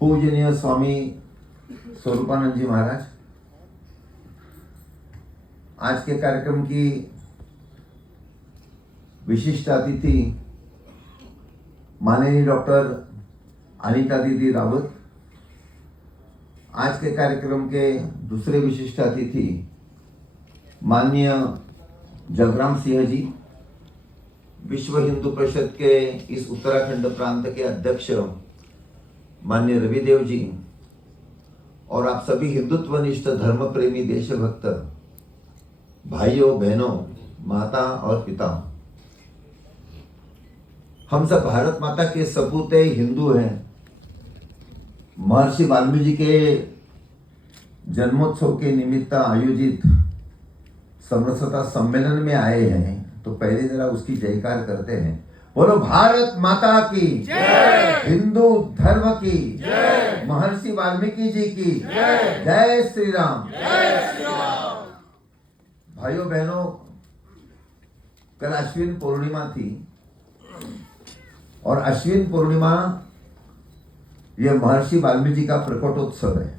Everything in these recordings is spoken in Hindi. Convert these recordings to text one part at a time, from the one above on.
पूजनीय स्वामी स्वरूपानंद जी महाराज, आज के कार्यक्रम की विशिष्ट अतिथि माननीय डॉक्टर अनीता दीदी रावत, आज के कार्यक्रम के दूसरे विशिष्ट अतिथि माननीय जगराम सिंह जी, विश्व हिंदू परिषद के इस उत्तराखंड प्रांत के अध्यक्ष माननीय रविदेव जी, और आप सभी हिंदुत्वनिष्ठ धर्म प्रेमी देशभक्त भाइयों बहनों, माता और पिता, हम सब भारत माता के सपूते हिंदू हैं। महर्षि वाल्मीकि जी के जन्मोत्सव के निमित्त आयोजित समरसता सम्मेलन में आए हैं, तो पहले जरा उसकी जयकार करते हैं। बोलो भारत माता की जय, हिंदू धर्म की जय, महर्षि वाल्मीकि जी की जय, जय श्री राम, जय श्री राम। भाइयों बहनों, कल अश्विन पूर्णिमा थी और अश्विन पूर्णिमा यह महर्षि वाल्मीकि जी का प्रकटोत्सव है।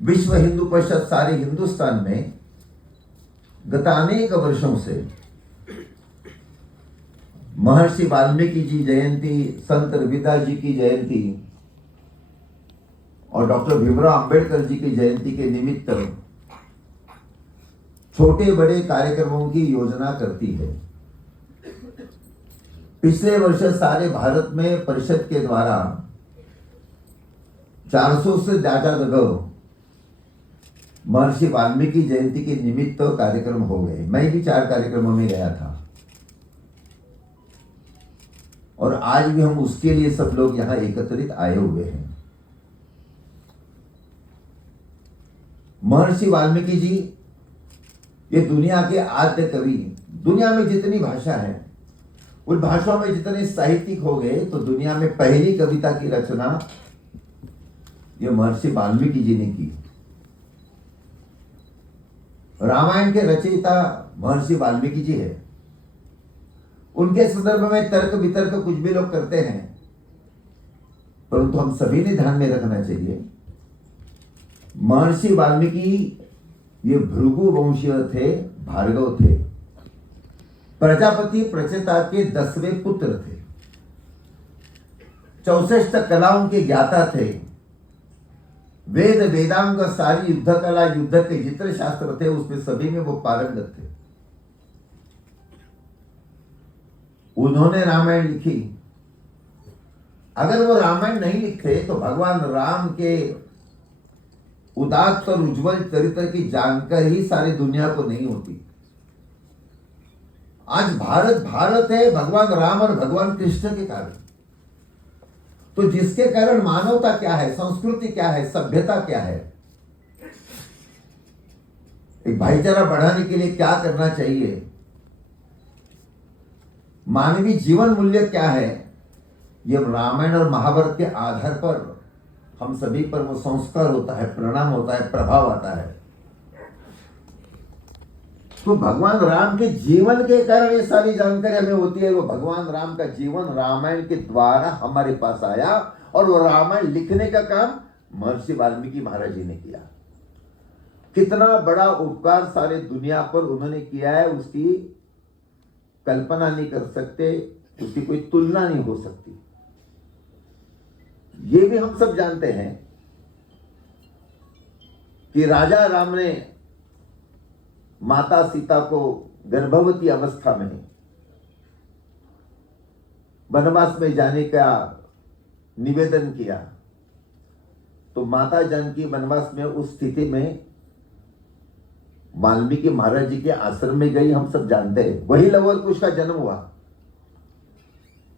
विश्व हिंदू परिषद सारे हिंदुस्तान में गत अनेक वर्षों से महर्षि वाल्मीकि जी जयंती, संत रविदास जी की जयंती और डॉक्टर भीमराव अंबेडकर जी की जयंती के निमित्त छोटे बड़े कार्यक्रमों की योजना करती है। पिछले वर्ष सारे भारत में परिषद के द्वारा 400 से ज्यादा जगह महर्षि वाल्मीकि जयंती के निमित्त कार्यक्रम हो गए। मैं भी 4 कार्यक्रमों में गया था और आज भी हम उसके लिए सब लोग यहां एकत्रित आए हुए हैं। महर्षि वाल्मीकि जी ये दुनिया के आद्य कवि। दुनिया में जितनी भाषा है, उन भाषाओं में जितने साहित्यिक हो गए, तो दुनिया में पहली कविता की रचना ये महर्षि वाल्मीकि जी ने की। रामायण के रचयिता महर्षि वाल्मीकि जी है। उनके संदर्भ में तर्क वितर्क कुछ भी लोग करते हैं, परंतु हम सभी ने ध्यान में रखना चाहिए, महर्षि वाल्मीकि ये भृगु वंशीय थे, भार्गव थे, प्रजापति प्रचेता के 10वें पुत्र थे, 64 कलाओं के ज्ञाता थे, वेद वेदांग सारी युद्ध कला, युद्ध के जितने शास्त्र थे उसमें सभी में वो पारंगत थे। उन्होंने रामायण लिखी। अगर वो रामायण नहीं लिखते तो भगवान राम के उदात्त और उज्जवल चरित्र की जानकारी सारी दुनिया को नहीं होती। आज भारत भारत है भगवान राम और भगवान कृष्ण के कारण। तो जिसके कारण मानवता क्या है, संस्कृति क्या है, सभ्यता क्या है, एक भाईचारा बढ़ाने के लिए क्या करना चाहिए, मानवीय जीवन मूल्य क्या है, ये रामायण और महाभारत के आधार पर हम सभी पर वो संस्कार होता है, प्रणाम होता है, प्रभाव आता है। तो भगवान राम के जीवन के कारण ये सारी जानकारी हमें होती है। वो भगवान राम का जीवन रामायण के द्वारा हमारे पास आया और वो रामायण लिखने का काम महर्षि वाल्मीकि महाराज जी ने किया। कितना बड़ा उपकार सारे दुनिया पर उन्होंने किया है, उसकी कल्पना नहीं कर सकते, उसकी कोई तुलना नहीं हो सकती। ये भी हम सब जानते हैं कि राजा राम ने माता सीता को गर्भवती अवस्था में वनवास में जाने का निवेदन किया, तो माता जानकी वनवास में उस स्थिति में वाल्मीकि महाराज जी के आश्रम में गई। हम सब जानते हैं वही लव और कुश का जन्म हुआ,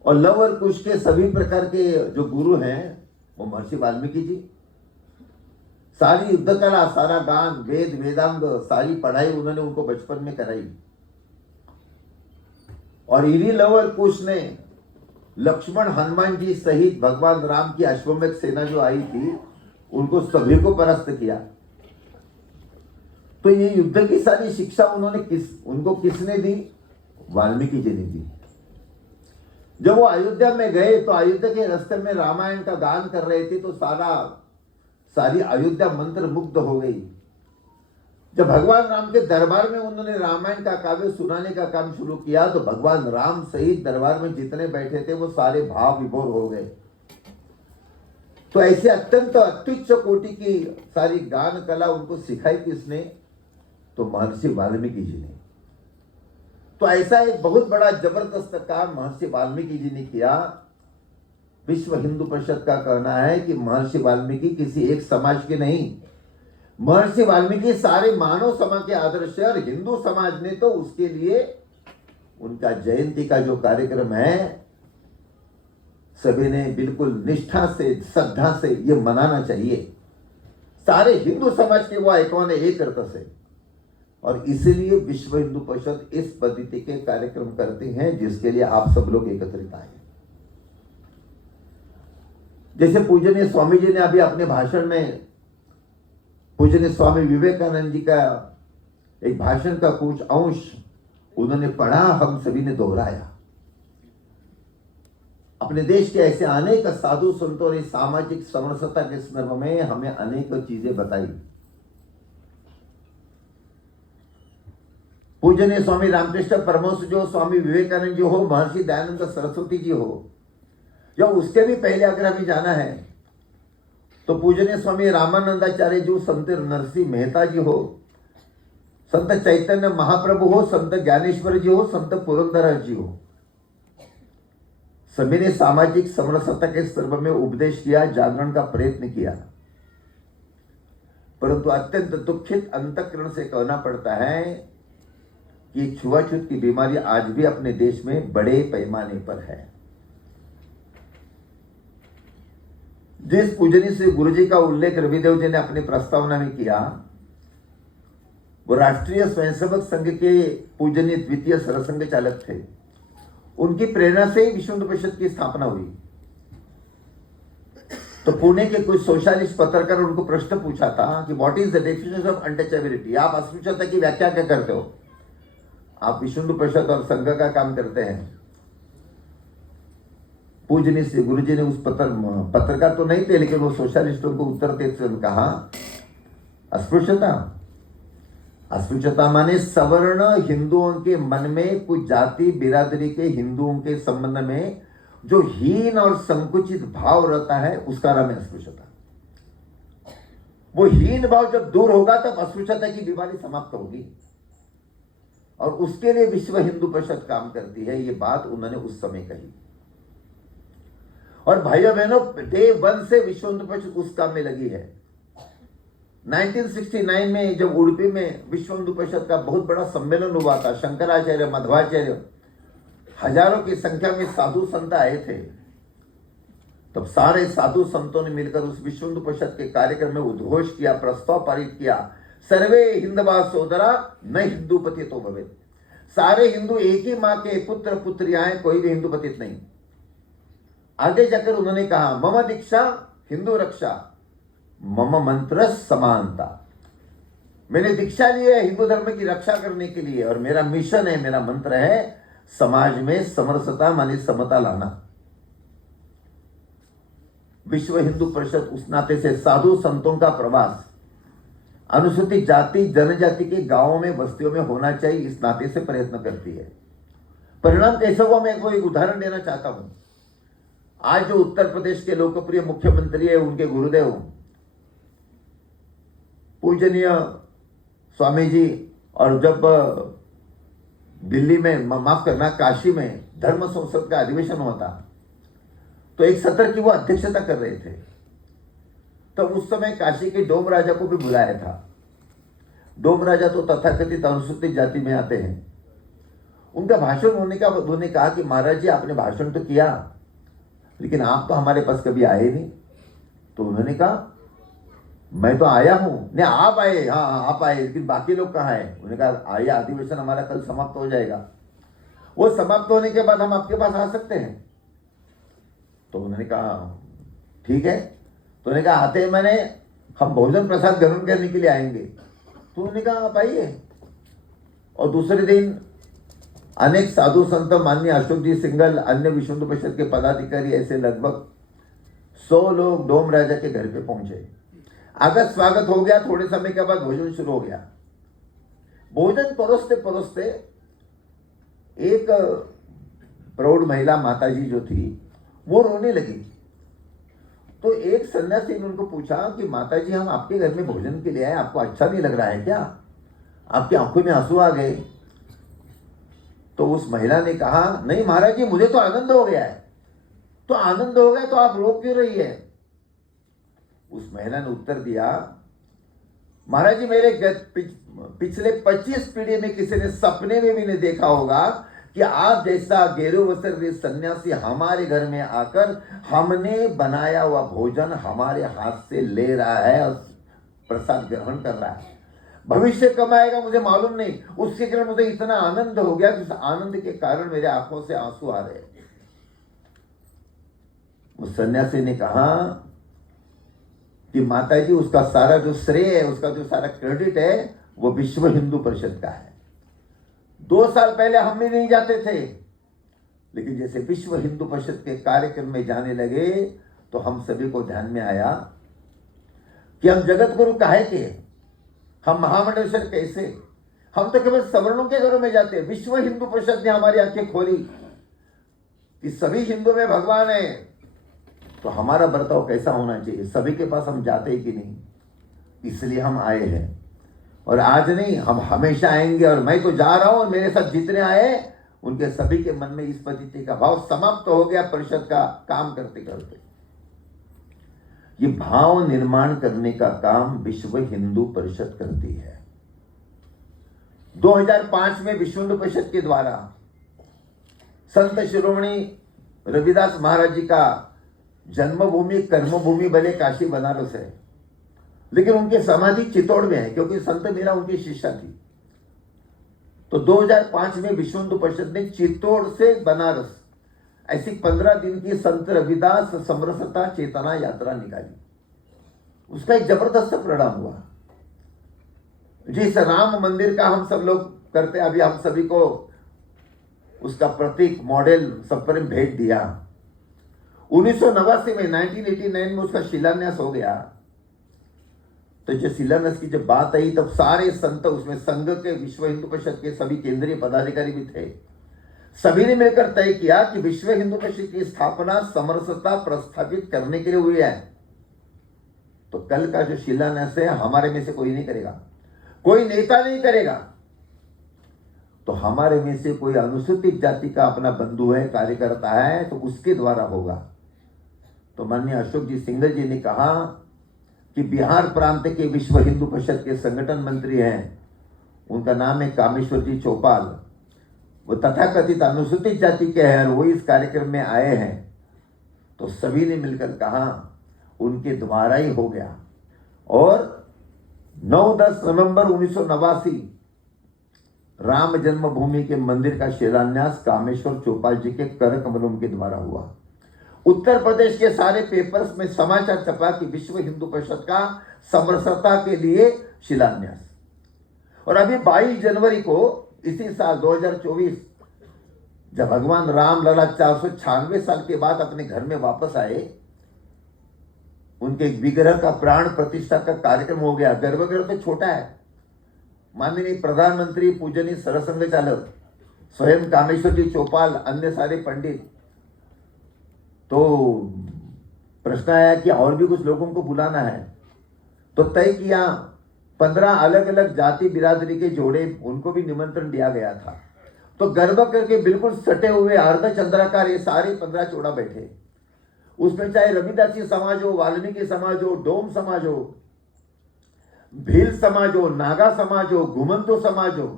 और लव और कुश के सभी प्रकार के जो गुरु हैं वो महर्षि वाल्मीकि जी। सारी युद्ध कला, सारा गान, वेद वेदांग, सारी पढ़ाई उन्होंने उनको बचपन में कराई। और इन्हीं लव और कुश ने लक्ष्मण हनुमान जी सहित भगवान राम की अश्वमेध सेना जो आई थी, उनको सभी को परास्त किया। तो ये युद्ध की सारी शिक्षा उनको किसने दी? वाल्मीकि जी ने दी। जब वो अयोध्या में गए तो अयोध्या के रास्ते में रामायण का गान कर रहे थे तो सारी अयोध्या मंत्र मुग्ध हो गई। जब भगवान राम के दरबार में उन्होंने रामायण का काव्य सुनाने का काम शुरू किया तो भगवान राम सहित दरबार में जितने बैठे थे वो सारे भाव विभोर हो गए। तो ऐसे अत्यंत अत्युच्च कोटि की सारी गान कला उनको सिखाई किसने? तो महर्षि वाल्मीकि जी ने। तो ऐसा एक बहुत बड़ा जबरदस्त काम महर्षि वाल्मीकि जी ने किया। विश्व हिंदू परिषद का कहना है कि महर्षि वाल्मीकि किसी एक समाज के नहीं, महर्षि वाल्मीकि सारे मानव समाज के आदर्श है। और हिंदू समाज ने तो उसके लिए उनका जयंती का जो कार्यक्रम है सभी ने बिल्कुल निष्ठा से श्रद्धा से ये मनाना चाहिए। सारे हिंदू समाज के वो आइकॉन है एक अर्थ से। और इसलिए विश्व हिंदू परिषद इस पद्धति के कार्यक्रम करते हैं जिसके लिए आप सब लोग एकत्रित आए। जैसे पूजनीय स्वामी जी ने अभी अपने भाषण में पूजनीय स्वामी विवेकानंद जी का एक भाषण का कुछ अंश उन्होंने पढ़ा, हम सभी ने दोहराया। अपने देश के ऐसे अनेक साधु संतों ने सामाजिक समरसता के संदर्भ में हमें अनेक चीजें बताई। पूजनीय स्वामी रामकृष्ण परमहंस जो, स्वामी विवेकानंद जी हो, महर्षि दयानंद सरस्वती जी हो, या उसके भी पहले अगर हमें जाना है तो पूजनीय स्वामी रामानंदाचार्य जी, संत नरसिंह मेहता जी हो, संत चैतन्य महाप्रभु हो, संत ज्ञानेश्वर जी हो, संत पुरंदर जी हो, सभी ने सामाजिक समरसता के संदर्भ में उपदेश किया, जागरण का प्रयत्न किया। परंतु अत्यंत दुखित अंतःकरण से कहना पड़ता है कि छुआछूत की बीमारी आज भी अपने देश में बड़े पैमाने पर है। जिस पूजनीय श्री गुरु जी का उल्लेख रविदेव जी ने अपनी प्रस्तावना में किया वो राष्ट्रीय स्वयंसेवक संघ के पूजनीय द्वितीय सरसंघ चालक थे। उनकी प्रेरणा से ही विश्व हिंदू परिषद की स्थापना हुई। तो पुणे के कुछ सोशलिस्ट पत्रकार उनको प्रश्न पूछा था कि what is the definition of untouchability, आप अस्पृश्यता की व्याख्या क्या करते हो? आप विश्व हिंदू परिषद और संघ का काम करते हैं। पूजनीय श्री गुरु जी ने उस पत्रकार तो नहीं थे लेकिन वो सोशलिस्टों को उत्तर देते हुए कहा, अस्पृश्यता माने सवर्ण हिंदुओं के मन में कुछ जाति बिरादरी के हिंदुओं के संबंध में जो हीन और संकुचित भाव रहता है उसका नाम है अस्पृश्यता। वो हीन भाव जब दूर होगा तब अस्पृश्यता की बीमारी समाप्त होगी। और उसके लिए विश्व हिंदू परिषद काम करती है। ये बात उन्होंने उस समय कही। और भाइयों बहनों, डे वन से विश्व हिंदू परिषद उस काम में लगी है। 1969 में जब उडुपी में विश्व हिंदू परिषद का बहुत बड़ा सम्मेलन हुआ था, शंकराचार्य, मध्वाचार्य, हजारों की संख्या में साधु संत आए थे। तब सारे साधु संतों ने मिलकर उस विश्व हिंदू परिषद के कार्यक्रम में उद्घोष किया, प्रस्ताव पारित किया, सर्वे हिंदवा सोदरा न हिंदू पतित तो भवेत्। सारे हिंदू एक ही माँ के पुत्र पुत्रियां, कोई भी हिंदू पतित नहीं। आगे जाकर उन्होंने कहा, मम दीक्षा हिंदू रक्षा, मम मंत्र समानता। मैंने दीक्षा ली है हिंदू धर्म की रक्षा करने के लिए और मेरा मिशन है, मेरा मंत्र है समाज में समरसता माने समता लाना। विश्व हिंदू परिषद उस नाते से साधु संतों का प्रवास अनुसूचित जाति जनजाति के गांवों में बस्तियों में होना चाहिए, इस नाते से प्रयत्न करती है। परिणाम कैसे हुआ, मैं आपको एक उदाहरण देना चाहता हूं। आज जो उत्तर प्रदेश के लोकप्रिय मुख्यमंत्री है, उनके गुरुदेव पूजनीय स्वामी जी, और जब दिल्ली में, माफ करना, काशी में धर्म संसद का अधिवेशन हुआ था तो एक सत्र की वो अध्यक्षता कर रहे थे। तो उस समय काशी के डोम राजा को भी बुलाया था। डोम राजा तो तथाकथित अनुसूचित जाति में आते हैं। उनका भाषण होने का उन्होंने कहा कि महाराज जी आपने भाषण तो किया लेकिन आप तो हमारे पास कभी आए नहीं। तो उन्होंने कहा मैं तो आया हूं। नहीं आप आए, हाँ आप आए, लेकिन बाकी लोग कहाँ हैं? उन्होंने कहा आइए, अधिवेशन हमारा कल समाप्त हो जाएगा, वो समाप्त होने के बाद हम आपके पास आ सकते हैं। तो उन्होंने कहा ठीक है। तो उन्होंने कहा आते हैं, मैंने हम भोजन प्रसाद ग्रहण करने के लिए आएंगे। तो उन्होंने कहा आप आइए। और दूसरे दिन अनेक साधु संत, माननीय अशोक जी सिंघल, अन्य विश्व हिंदू परिषद के पदाधिकारी, ऐसे लगभग 100 लोग डोम राजा के घर पे पहुंचे। अगर स्वागत हो गया, थोड़े समय के बाद भोजन शुरू हो गया। भोजन परोसते परोसते एक प्रौढ़ महिला माताजी जो थी वो रोने लगी। तो एक सन्यासी ने उनको पूछा कि माताजी, हम आपके घर में भोजन के लिए आए, आपको अच्छा नहीं लग रहा है क्या? आपकी आंखों में आंसू आ गए। तो उस महिला ने कहा, नहीं महाराज जी, मुझे तो आनंद हो गया है। तो आनंद हो गया तो आप रो क्यों रही है? उस महिला ने उत्तर दिया, महाराज जी, मेरे पिछले 25 पीढ़ी में किसी ने सपने में भी नहीं देखा होगा कि आप जैसा गेरू वस्त्र सन्यासी हमारे घर में आकर हमने बनाया हुआ भोजन हमारे हाथ से ले रहा है और प्रसाद ग्रहण कर रहा है। भविष्य कब आएगा मुझे मालूम नहीं, उसके कारण मुझे इतना आनंद हो गया कि उस आनंद के कारण मेरे आंखों से आंसू आ रहे। उस सन्यासी ने कहा कि माताजी, उसका सारा जो श्रेय है, उसका जो सारा क्रेडिट है, वो विश्व हिंदू परिषद का है। 2 साल पहले हम भी नहीं जाते थे, लेकिन जैसे विश्व हिंदू परिषद के कार्यक्रम में जाने लगे तो हम सभी को ध्यान में आया कि हम जगत गुरु काहे के, हम महामंडलेश्वर कैसे, हम तो केवल सवर्णों के घरों में जाते हैं। विश्व हिंदू परिषद ने हमारी आंखें खोली कि सभी हिंदू में भगवान है, तो हमारा बर्ताव कैसा होना चाहिए, सभी के पास हम जाते ही कि नहीं। इसलिए हम आए हैं, और आज नहीं, हम हमेशा आएंगे। और मैं तो जा रहा हूं, और मेरे साथ जितने आए उनके सभी के मन में इस पद्धति का भाव समाप्त हो गया परिषद का काम करते करते। ये भाव निर्माण करने का काम विश्व हिंदू परिषद करती है। 2005 में विश्व हिंदू परिषद के द्वारा संत शिरोमणि रविदास महाराज जी का जन्मभूमि कर्मभूमि भले काशी बनारस है, लेकिन उनकी समाधि चित्तौड़ में है, क्योंकि संत मीरा उनकी शिष्या थी। तो 2005 में विश्व हिंदू परिषद ने चित्तौड़ से बनारस ऐसी 15 दिन की संत रविदास समरसता चेतना यात्रा निकाली। उसका एक जबरदस्त परिणाम हुआ। जिस राम मंदिर का हम सब लोग करते, अभी हम सभी को उसका प्रतीक मॉडल सब पर भेंट दिया। 1989 में 1989 में उसका शिलान्यास हो गया। तो जब शिलान्यास की जब बात आई, तब सारे संत, उसमें संघ के, विश्व हिंदू परिषद के सभी केंद्रीय पदाधिकारी भी थे। सभी ने मिलकर तय किया कि विश्व हिंदू परिषद की स्थापना समरसता प्रस्थापित करने के लिए हुई है। तो कल का जो शिलान्यास है, हमारे में से कोई नहीं करेगा, कोई नेता नहीं करेगा। तो हमारे में से कोई अनुसूचित जाति का अपना बंधु है, कार्यकर्ता है, तो उसके द्वारा होगा। तो माननीय अशोक जी सिंघल जी ने कहा कि बिहार प्रांत के विश्व हिंदू परिषद के संगठन मंत्री हैं, उनका नाम है कामेश्वर जी चौपाल, वो तथाकथित अनुसूचित जाति के हैं और वो इस कार्यक्रम में आए हैं। तो सभी ने मिलकर कहा उनके द्वारा ही हो गया। और 9-10 नवंबर 1989 राम जन्मभूमि के मंदिर का शिलान्यास कामेश्वर चौपाल जी के कर कमलों के द्वारा हुआ। उत्तर प्रदेश के सारे पेपर्स में समाचार छपा कि विश्व हिंदू परिषद का समरसता के लिए शिलान्यास। और अभी 22 जनवरी को इसी साल 2024, जब भगवान राम लला 496 साल के बाद अपने घर में वापस आए, उनके विग्रह का प्राण प्रतिष्ठा का कार्यक्रम हो गया। गर्भगृह तो छोटा है। माननीय प्रधानमंत्री पूजनीय सरसंघ चालक स्वयं कामेश्वर जी चौपाल, अन्य सारे पंडित। तो प्रश्न आया कि और भी कुछ लोगों को बुलाना है, तो तय किया 15 अलग अलग जाति बिरादरी के जोड़े, उनको भी निमंत्रण दिया गया था। तो गर्भगृह के बिल्कुल सटे हुए अर्धचंद्राकार ये सारे 15 जोड़ा बैठे। उसमें चाहे रविदासी समाज हो, वाल्मीकि समाज हो, डोम समाज हो, भील समाज हो, नागा समाज हो, घुमंतु समाज हो,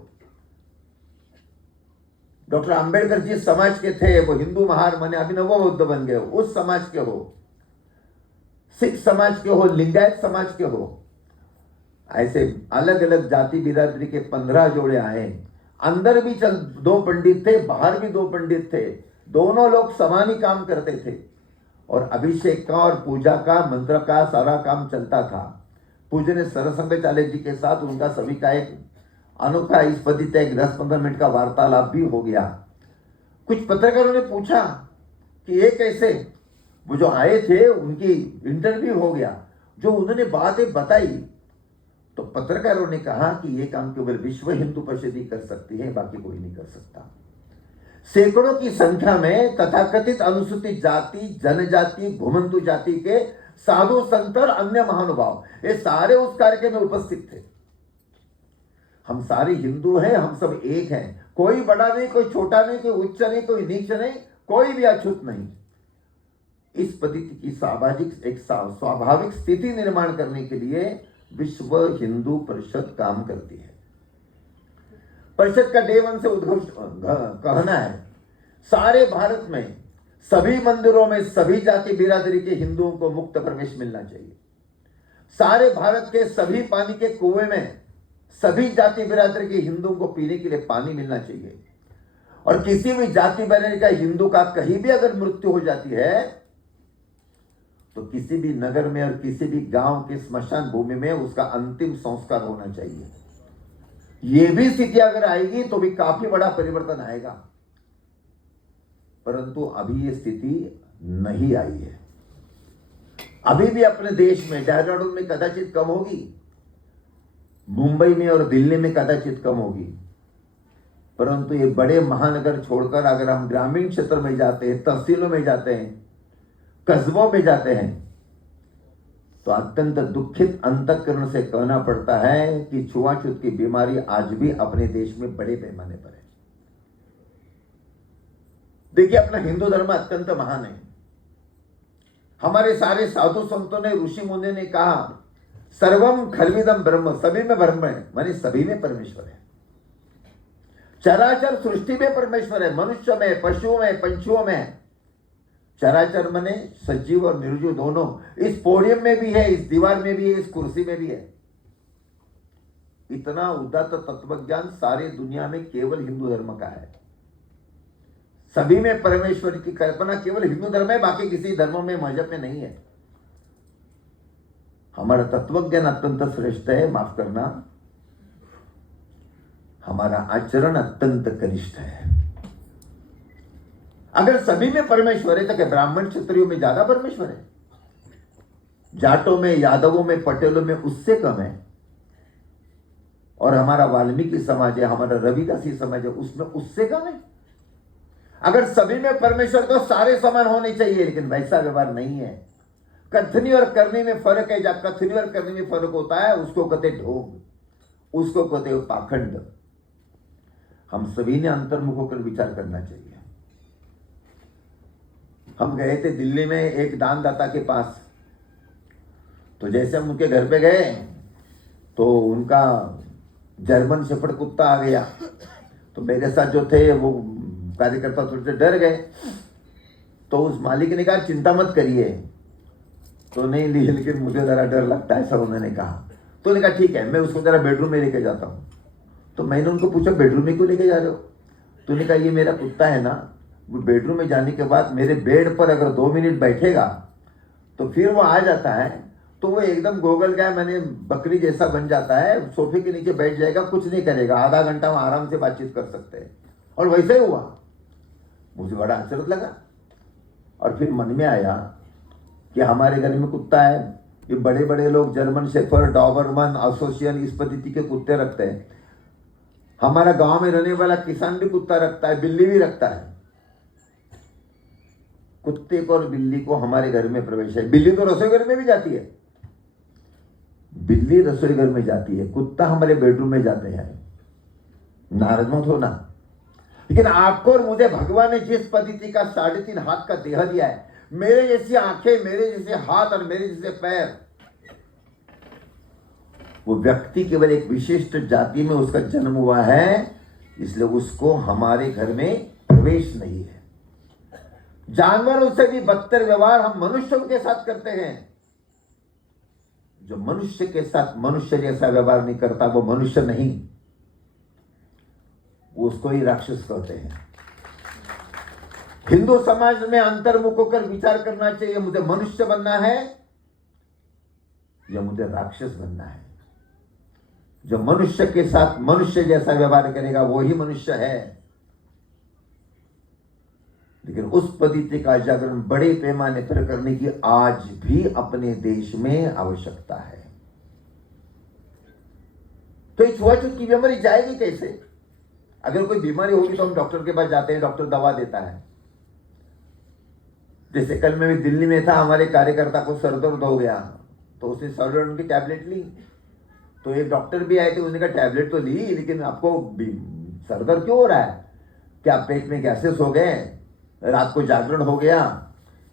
डॉक्टर अंबेडकर जिस समाज के थे वो हिंदू महामने अभिनव बौद्ध बन गए, उस समाज के हो, सिख समाज के हो, लिंगायत समाज के हो, ऐसे अलग अलग जाति बिरादरी के 15 जोड़े आए। अंदर भी 2 पंडित थे, बाहर भी 2 पंडित थे। दोनों लोग समान ही काम करते थे और अभिषेक का और पूजा का, मंत्र का सारा काम चलता था। पूजनीय सरसंघ चालक जी के साथ उनका सभी का एक अनोखा इस पद्धति एक 10-15 मिनट का वार्तालाप भी हो गया। कुछ पत्रकारों ने पूछा कि ये कैसे, वो जो आए थे उनकी इंटरव्यू हो गया, जो उन्होंने बातें बताई, तो पत्रकारों ने कहा कि ये काम केवल विश्व हिंदू परिषद ही कर सकती है, बाकी कोई नहीं कर सकता। सैकड़ों की संख्या में तथाकथित अनुसूचित जाति, जनजाति, घुमंतु जाति के साधु संत और अन्य महानुभाव, ये सारे उस कार्यक्रम में उपस्थित थे। हम सारे हिंदू हैं, हम सब एक हैं, कोई बड़ा नहीं, कोई छोटा नहीं, कोई उच्च नहीं, कोई नीच नहीं, कोई भी अछूत नहीं। इस पद्धति की स्वाभाविक स्थिति निर्माण करने के लिए विश्व हिंदू परिषद काम करती है। परिषद का डे वन से उद्घोष कहना है, सारे भारत में सभी मंदिरों में सभी जाति बिरादरी के हिंदुओं को मुक्त प्रवेश मिलना चाहिए। सारे भारत के सभी पानी के कुएं में सभी जाति बिरादरी के हिंदुओं को पीने के लिए पानी मिलना चाहिए। और किसी भी जाति बिरादरी का हिंदू का कहीं भी अगर मृत्यु हो जाती है तो किसी भी नगर में और किसी भी गांव के स्मशान भूमि में उसका अंतिम संस्कार होना चाहिए। यह भी स्थिति अगर आएगी तो भी काफी बड़ा परिवर्तन आएगा, परंतु अभी ये स्थिति नहीं आई है। अभी भी अपने देश में देहरादून में कदाचित कम होगी, मुंबई में और दिल्ली में कदाचित कम होगी, परंतु ये बड़े महानगर छोड़कर अगर हम ग्रामीण क्षेत्र में जाते हैं, तहसीलों में जाते हैं, कस्बों में जाते हैं, तो अत्यंत दुखित अंतःकरण से कहना पड़ता है कि छुआछूत की बीमारी आज भी अपने देश में बड़े पैमाने पर है। देखिए, अपना हिंदू धर्म अत्यंत महान है। हमारे सारे साधु संतों ने, ऋषि मुनि ने कहा, सर्वम खल्विदम ब्रह्म, सभी में ब्रह्म है, माने सभी में परमेश्वर है। चराचर सृष्टि में परमेश्वर है, मनुष्य में, पशुओं में, पंछियों में। चराचर माने सजीव और निर्जीव दोनों। इस पोडियम में भी है, इस दीवार में भी है, इस कुर्सी में भी है। इतना उदात्त तत्वज्ञान सारी दुनिया में केवल हिंदू धर्म का है। सभी में परमेश्वर की कल्पना केवल हिंदू धर्म है, बाकी किसी धर्म में, मजहब में नहीं है। हमारा तत्वज्ञान अत्यंत श्रेष्ठ है, माफ करना, हमारा आचरण अत्यंत कनिष्ठ है। अगर सभी में परमेश्वर है तो क्या ब्राह्मण क्षत्रियों में ज्यादा परमेश्वर है? जाटों में, यादवों में, पटेलों में उससे कम है। और हमारा वाल्मीकि समाज है, हमारा रविदासी समाज है, उसमें उससे कम है। अगर सभी में परमेश्वर तो सारे समान होने चाहिए, लेकिन वैसा व्यवहार नहीं है। कथनी और करनी में फर्क है। जब कथनी और करनी में फर्क होता है उसको कहते ढोंग, उसको कहते पाखंड। हम सभी ने अंतर्मुख होकर विचार करना चाहिए। हम गए थे दिल्ली में एक दानदाता के पास, तो जैसे हम उनके घर पे गए तो उनका जर्मन शेफर्ड कुत्ता आ गया। तो मेरे साथ जो थे वो कार्यकर्ता थोड़े से डर गए। तो उस मालिक ने कहा चिंता मत करिए। तो नहीं ली, लेकिन मुझे जरा डर लगता है सर, उन्होंने कहा। तो उन्होंने कहा ठीक है, मैं उसको जरा बेडरूम में लेके जाता हूँ। तो मैंने उनको पूछा बेडरूम में क्यों लेके जा रहे हो? तो उन्होंने कहा ये मेरा कुत्ता है ना, वो बेडरूम में जाने के बाद मेरे बेड पर अगर 2 मिनट बैठेगा तो फिर वो आ जाता है, तो वो एकदम गोगल गाय मैंने बकरी जैसा बन जाता है, सोफे के नीचे बैठ जाएगा, कुछ नहीं करेगा, आधा घंटा में आराम से बातचीत कर सकते हैं। और वैसे ही हुआ। मुझे बड़ा आश्चर्य लगा। और फिर मन में आया कि हमारे घर में कुत्ता है, ये बड़े बड़े लोग जर्मन शेफर्ड, डॉबरमन, एसोसिएशन इस पद्धति के कुत्ते रखते हैं। हमारा गांव में रहने वाला किसान भी कुत्ता रखता है, बिल्ली भी रखता है। कुत्ते को और बिल्ली को हमारे घर में प्रवेश है। बिल्ली तो रसोई घर में भी जाती है, बिल्ली रसोई घर में जाती है, कुत्ता हमारे बेडरूम में जाते हैं। नाराज मत होना। लेकिन आपको और मुझे भगवान ने जिस पद्धति का 3.5 हाथ का देह दिया है, मेरे जैसी आंखें, मेरे जैसे हाथ और मेरे जैसे पैर, वो व्यक्ति केवल एक विशिष्ट जाति में उसका जन्म हुआ है, इसलिए उसको हमारे घर में प्रवेश नहीं है। जानवरों से भी बदतर व्यवहार हम मनुष्यों के साथ करते हैं। जो मनुष्य के साथ मनुष्य जैसा व्यवहार नहीं करता वो मनुष्य नहीं, उसको ही राक्षस कहते हैं। हिंदू समाज में अंतर्मुख होकर विचार करना चाहिए, मुझे मनुष्य बनना है या मुझे राक्षस बनना है। जो मनुष्य के साथ मनुष्य जैसा व्यवहार करेगा वो ही मनुष्य है। लेकिन उस पद्धति का जागरण बड़े पैमाने पर करने की आज भी अपने देश में आवश्यकता है। तो ये छुआछूत की बीमारी जाएगी कैसे? अगर कोई बीमारी होगी तो हम डॉक्टर के पास जाते हैं, डॉक्टर दवा देता है। जैसे कल मैं भी दिल्ली में था, हमारे कार्यकर्ता को सर दर्द हो गया तो उसने सर दर्द की टैबलेट ली। तो एक डॉक्टर भी आए थे, उसने कहा टैबलेट तो ली, लेकिन आपको सर दर्द क्यों हो रहा है? क्या पेट में गैसेस हो गए, रात को जागरण हो गया,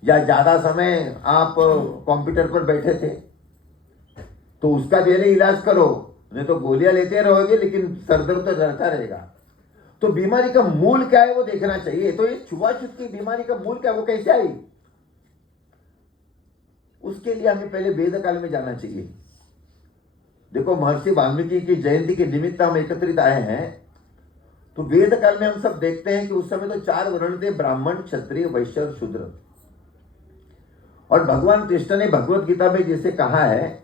या ज्यादा समय आप कंप्यूटर पर बैठे थे? तो उसका पहले इलाज करो, नहीं तो गोलियां लेते रहोगे लेकिन सर दर्द तो रहता रहेगा। तो बीमारी का मूल क्या है वो देखना चाहिए। तो ये छुआछूत की बीमारी का मूल क्या है, वो कैसे आई? उसके लिए हमें पहले वेद काल में जाना चाहिए। देखो, महर्षि वाल्मीकि की जयंती के निमित्त हम एकत्रित आए हैं। तो वेद काल में हम सब देखते हैं कि उस समय तो 4 वर्ण थे, ब्राह्मण, क्षत्रिय, वैश्य और शूद्र। और भगवान कृष्ण ने भगवत गीता में जैसे कहा है,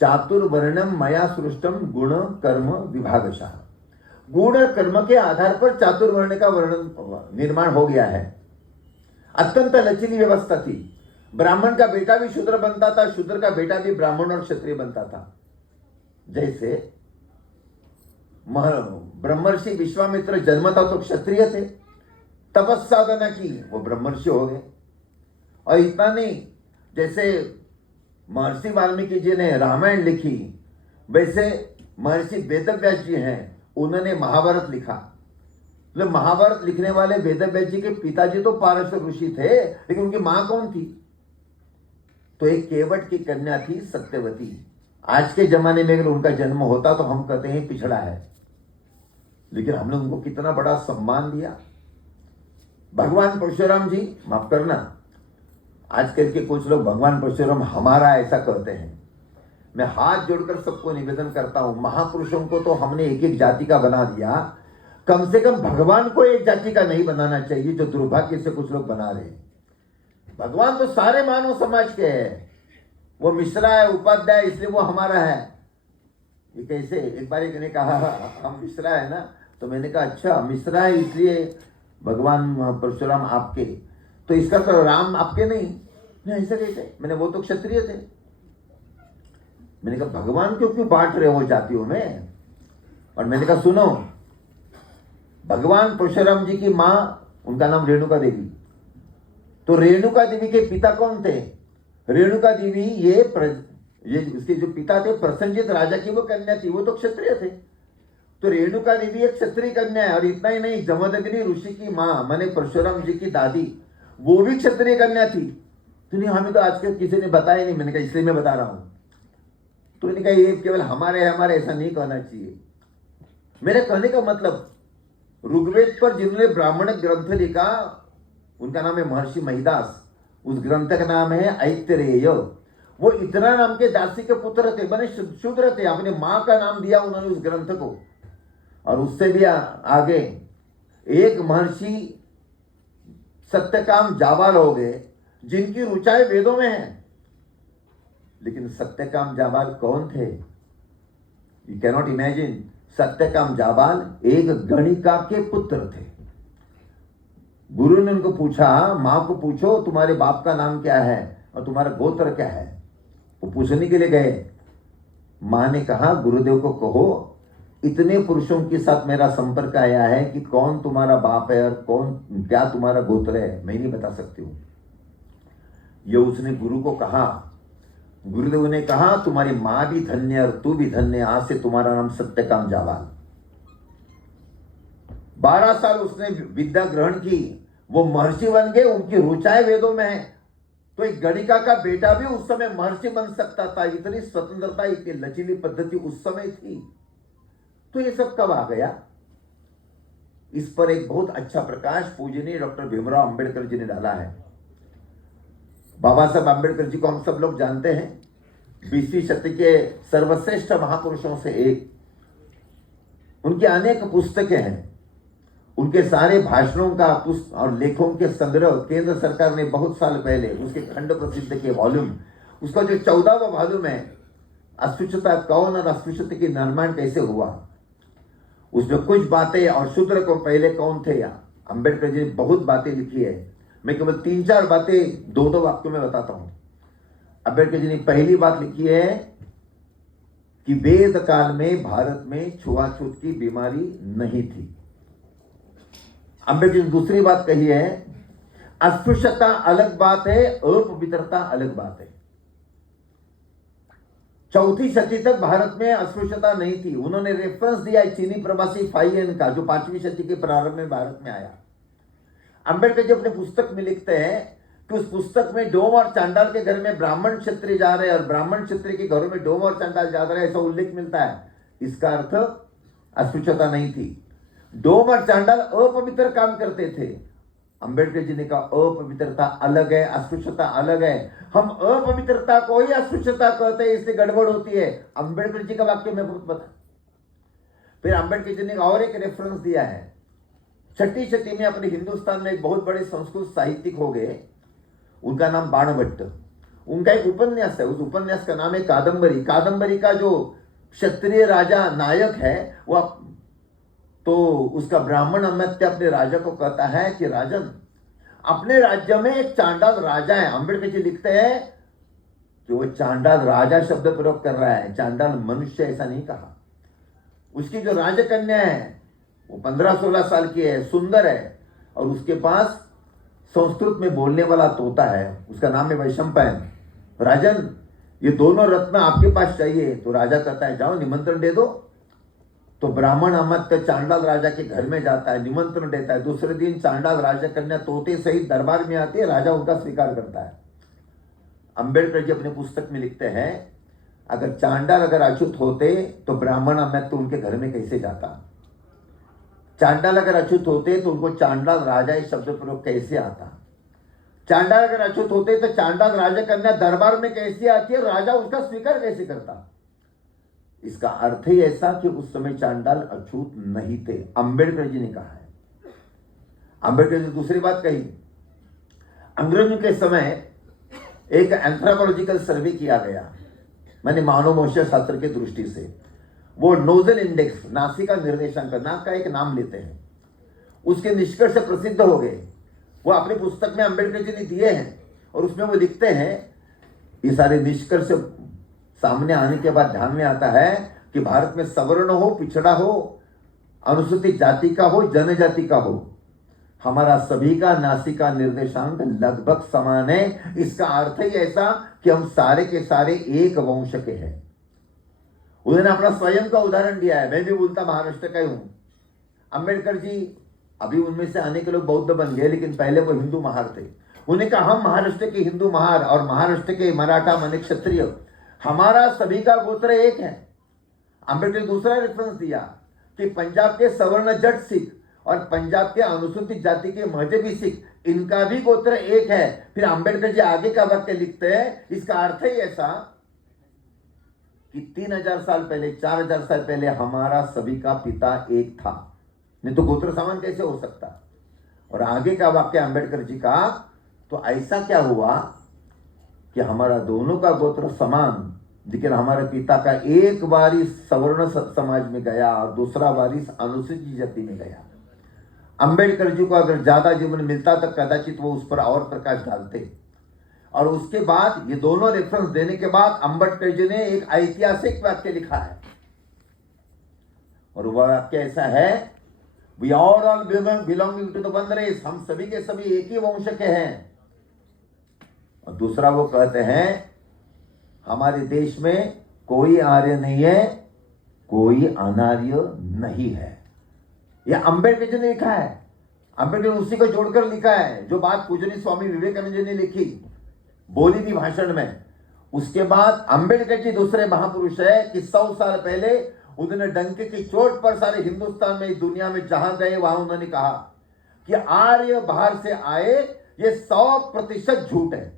चातुर्वर्णम मया सृष्टम गुण कर्म विभागशः। गुण और कर्म के आधार पर चातुर्वर्ण का वर्णन निर्माण हो गया है। अत्यंत लचीली व्यवस्था थी। ब्राह्मण का बेटा भी शूद्र बनता था, शूद्र का बेटा भी ब्राह्मण और क्षत्रिय बनता था। जैसे ब्रह्मर्षि विश्वामित्र जन्मता तो क्षत्रिय थे, तपस्साधना की वो ब्रह्मर्षि हो गए। और इतना नहीं, जैसे महर्षि वाल्मीकि जी ने रामायण लिखी, वैसे महर्षि वेदव्यास जी हैं, उन्होंने महाभारत लिखा। मतलब महाभारत लिखने वाले वेदव्यास जी के पिताजी तो पारस ऋषि थे, लेकिन उनकी मां कौन थी? तो एक केवट की कन्या थी, सत्यवती। आज के जमाने में अगर उनका जन्म होता तो हम कहते हैं पिछड़ा है, लेकिन हमने उनको कितना बड़ा सम्मान दिया। भगवान परशुराम जी, माफ करना, आजकल के कुछ लोग भगवान परशुराम हमारा ऐसा कहते हैं। मैं हाथ जोड़कर सबको निवेदन करता हूं, महापुरुषों को तो हमने एक एक जाति का बना दिया, कम से कम भगवान को एक जाति का नहीं बनाना चाहिए, जो दुर्भाग्य से कुछ लोग बना रहे हैं। भगवान तो सारे मानव समाज के हैं। वो मिश्रा है, उपाध्याय, इसलिए वो हमारा है। ये कैसे? एक बार एक ने कहा हम मिश्रा है ना, तो मैंने कहा अच्छा मिश्रा है इसलिए भगवान परशुराम आपके, तो इसका तो राम आपके नहीं ऐसा कैसे? मैंने वो तो क्षत्रिय थे। मैंने कहा भगवान क्यों बांट रहे हो जातियों में? और मैंने कहा सुनो, भगवान परशुराम जी की मां, उनका नाम रेणुका देवी। तो रेणुका देवी के पिता कौन थे? रेणुका देवी ये उसके जो पिता थे प्रसन्नजित राजा की वो कन्या थी, वो तो क्षत्रिय थे। तो रेणुका देवी एक क्षत्रिय कन्या है। और इतना ही नहीं, जमदग्नि ऋषि की मां माने परशुराम जी की दादी, वो भी क्षत्रिय कन्या थी। तो नहीं, हमें तो आज के किसी ने बताया नहीं। मैंने कहा इसलिए मैं बता रहा हूं। तो मैंने कहा ये केवल हमारे ऐसा नहीं कहना चाहिए। मेरे कहने का मतलब, ऋग्वेद पर जिन्होंने ब्राह्मण ग्रंथ लिखा उनका नाम है महर्षि महिदास। उस ग्रंथ का नाम है ऐतरेय। वो इतना नाम के दासी के पुत्र थे, बने शूद्र थे, अपने मां का नाम दिया उन्होंने उस ग्रंथ को। और उससे भी आगे एक महर्षि सत्यकाम जाबाल हो गए, जिनकी रुचाई वेदों में है। लेकिन सत्यकाम जाबाल कौन थे? You cannot imagine. Satyakam Jabala एक गणिका के पुत्र थे। गुरु ने उनको पूछा, मां को पूछो तुम्हारे बाप का नाम क्या है और तुम्हारा गोत्र क्या है। वो पूछने के लिए गए। मां ने कहा गुरुदेव को कहो, इतने पुरुषों के साथ मेरा संपर्क आया है कि कौन तुम्हारा बाप है और कौन क्या तुम्हारा गोत्र है मैं नहीं बता सकती हूं। ये उसने गुरु को कहा। गुरुदेव ने कहा तुम्हारी मां भी धन्य और तू भी धन्य, आज से तुम्हारा नाम सत्यकाम जाबाल। 12 साल उसने विद्या ग्रहण की, वो महर्षि बन गए। उनकी रुचाई वेदों में है। तो एक गणिका का बेटा भी उस समय महर्षि बन सकता था। इतनी स्वतंत्रता, इतनी लचीली पद्धति उस समय थी। तो ये सब कब आ गया? इस पर एक बहुत अच्छा प्रकाश पूजनीय डॉक्टर भीमराव अंबेडकर जी ने डाला है। बाबा साहब अंबेडकर जी को हम सब लोग जानते हैं, 20वीं शताब्दी के सर्वश्रेष्ठ महापुरुषों से एक। उनकी अनेक पुस्तकें हैं। उनके सारे भाषणों का और लेखों के संग्रह केंद्र सरकार ने बहुत साल पहले उसके खंड प्रसिद्ध के वॉल्यूम, उसका जो 14वां वॉल्यूम है अस्पृश्यता कौन और अस्पृश्यता की निर्माण कैसे हुआ, उसमें कुछ बातें, और शूद्र को पहले कौन थे, या अंबेडकर जी ने बहुत बातें लिखी है। मैं केवल 3-4 बातें 2-2 वाक्यों में बताता हूं। अंबेडकर जी ने पहली बात लिखी है कि वेद काल में भारत में छुआछूत की बीमारी नहीं थी। अंबेडकर जी ने दूसरी बात कही है, अस्पृश्यता अलग बात है, अपवित्रता अलग बात है। चौथी सदी तक भारत में अस्पृश्यता नहीं थी। उन्होंने रेफरेंस दिया है चीनी प्रवासी फाइयन का, जो 5वीं सदी के प्रारंभ में भारत में आया। अंबेडकर जी अपने पुस्तक में लिखते हैं कि उस पुस्तक में डोम और चांडाल के घर में ब्राह्मण क्षत्रिय जा रहे हैं और ब्राह्मण क्षत्रिय के घरों में डोम और चांडाल जा रहे हैं, ऐसा उल्लेख मिलता है। इसका अर्थ अस्पृश्यता नहीं थी। डोम और चांडाल अपवित्र काम करते थे। अंबेडकर जी ने कहा अपवित्रता अलग है, अस्पृश्यता अलग है। हम अपवित्रता को ही अस्पृश्यता कहते हैं, इसलिए गड़बड़ होती है। अंबेडकर जी का वाक्य मैं बहुत बता। फिर अंबेडकर जी ने और एक रेफरेंस दिया है। 6ठी शती में अपने हिंदुस्तान में एक बहुत बड़े संस्कृत साहित्यिक हो गए, उनका नाम बाणभट्ट। उनका एक उपन्यास है, उस उपन्यास का नाम है कादंबरी। कादंबरी का जो क्षत्रिय राजा नायक है वह, तो उसका ब्राह्मण अमात्य अपने राजा को कहता है कि राजन, अपने राज्य में एक चांडाल राजा है। अंबेडकर जी लिखते हैं कि वो चांडाल राजा शब्द प्रयोग कर रहा है, चांडाल मनुष्य ऐसा नहीं कहा। उसकी जो राजकन्या है वो 15-16 साल की है, सुंदर है, और उसके पास संस्कृत में बोलने वाला तोता है, उसका नाम है वैशंपायन। राजन, ये दोनों रत्न आपके पास चाहिए। तो राजा कहता है जाओ निमंत्रण दे दो। तो ब्राह्मण अमात्य चांडाल राजा के घर में जाता है, निमंत्रण देता है। दूसरे दिन चांडाल राजा कन्या तोते सहित दरबार में आती है, राजा उनका स्वीकार करता है। अंबेडकर जी अपने पुस्तक में लिखते हैं, अगर चांडाल अगर अछूत होते तो ब्राह्मण अमात्य उनके घर में कैसे जाता। चांडाल अगर अछूत होते तो उनको चांडाल राजा इस शब्द प्रयोग कैसे आता। चांडाल अगर अछूत होते तो चांडाल राजा कन्या दरबार में कैसे आती है, राजा उसका स्वीकार कैसे करता। इसका अर्थ ही ऐसा कि उस समय चांडाल अछूत नहीं थे, अंबेडकर जी ने कहा है। अंबेडकर जी ने दूसरी बात कही, अंग्रेजों के समय एक एंथ्रोपोलॉजिकल सर्वे किया गया, मैंने मानव मनुष्य शास्त्र के दृष्टि से। वो नोजल इंडेक्स, नासिका निर्देशांक, नाक का एक नाम लेते हैं, उसके निष्कर्ष प्रसिद्ध हो गए। वो अपनी पुस्तक में अंबेडकर जी ने दिए हैं, और उसमें वो लिखते हैं, ये सारे निष्कर्ष सामने आने के बाद ध्यान में आता है कि भारत में सवर्ण हो, पिछड़ा हो, अनुसूचित जाति का हो, जनजाति का हो, हमारा सभी का नासिका निर्देशांक लगभग समान है। इसका अर्थ ही ऐसा कि हम सारे के सारे एक वंश के हैं। उन्होंने अपना स्वयं का उदाहरण दिया है, मैं भी बोलता महाराष्ट्र का ही हूं। अंबेडकर जी, अभी उनमें से अनेक लोग बौद्ध बन गए, लेकिन पहले वो हिंदू महार थे। उन्हें कहा हम महाराष्ट्र के हिंदू महार और महाराष्ट्र के मराठा माने क्षत्रिय, हमारा सभी का गोत्र एक है। अंबेडकर ने दूसरा रेफरेंस दिया कि पंजाब के सवर्ण जट सिख और पंजाब के अनुसूचित जाति के मजहबी सिख, इनका भी गोत्र एक है। फिर अंबेडकर जी आगे का वाक्य लिखते हैं, इसका अर्थ ही ऐसा कि 3000 साल पहले, 4000 साल पहले हमारा सभी का पिता एक था, नहीं तो गोत्र समान कैसे हो सकता। और आगे का वाक्य अंबेडकर जी का, तो ऐसा क्या हुआ कि हमारा दोनों का गोत्र समान, लेकिन हमारे पिता का एक वारिस सवर्ण समाज में गया और दूसरा वारिस अनुसूचित जाति में गया। अंबेडकर जी को अगर ज्यादा जीवन मिलता तो कदाचित वो उस पर और प्रकाश डालते। और उसके बाद ये दोनों रेफरेंस देने के बाद अंबेडकर जी ने एक ऐतिहासिक वाक्य लिखा है, और वह वाक्य ऐसा है, we are all belonging to the one race, हम सभी के सभी एक ही वंश के हैं। और दूसरा वो कहते हैं, हमारे देश में कोई आर्य नहीं है, कोई अनार्य नहीं है। यह अंबेडकर जी ने लिखा है। अंबेडकर ने उसी को जोड़कर लिखा है जो बात पूजनीय स्वामी विवेकानंद जी ने लिखी, बोली थी भाषण में। उसके बाद अंबेडकर जी दूसरे महापुरुष है कि 100 साल पहले उन्होंने डंके की चोट पर सारे हिंदुस्तान में, दुनिया में जहां गए वहां उन्होंने कहा कि आर्य बाहर से आए, ये 100% झूठ है।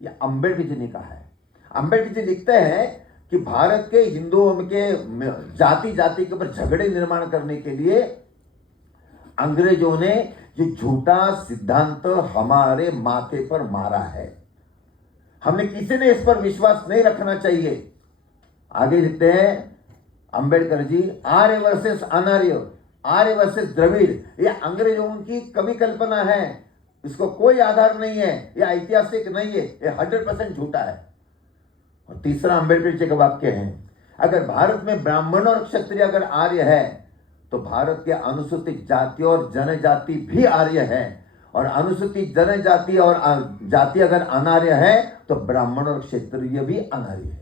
ये अंबेडकर जी ने कहा है। अंबेडकर जी लिखते हैं कि भारत के हिंदुओं के जाति जाति के ऊपर झगड़े निर्माण करने के लिए अंग्रेजों ने ये झूठा सिद्धांत हमारे माथे पर मारा है। हमें किसी ने इस पर विश्वास नहीं रखना चाहिए। आगे लिखते हैं अंबेडकर जी, आर्य वर्सेस अनार्य, आर्य वर्सेस द्रविड़, ये अंग्रेजों की कवि कल्पना है, इसको कोई आधार नहीं है, ये ऐतिहासिक नहीं है, ये 100% झूठा है। और तीसरा अंबेडकर जी का वाक्य है, अगर भारत में ब्राह्मण और क्षत्रिय अगर आर्य है तो भारत के अनुसूचित जाति और जनजाति भी आर्य है, और अनुसूचित जनजाति और जाति अगर अनार्य है तो ब्राह्मण और क्षत्रिय भी अनार्य है।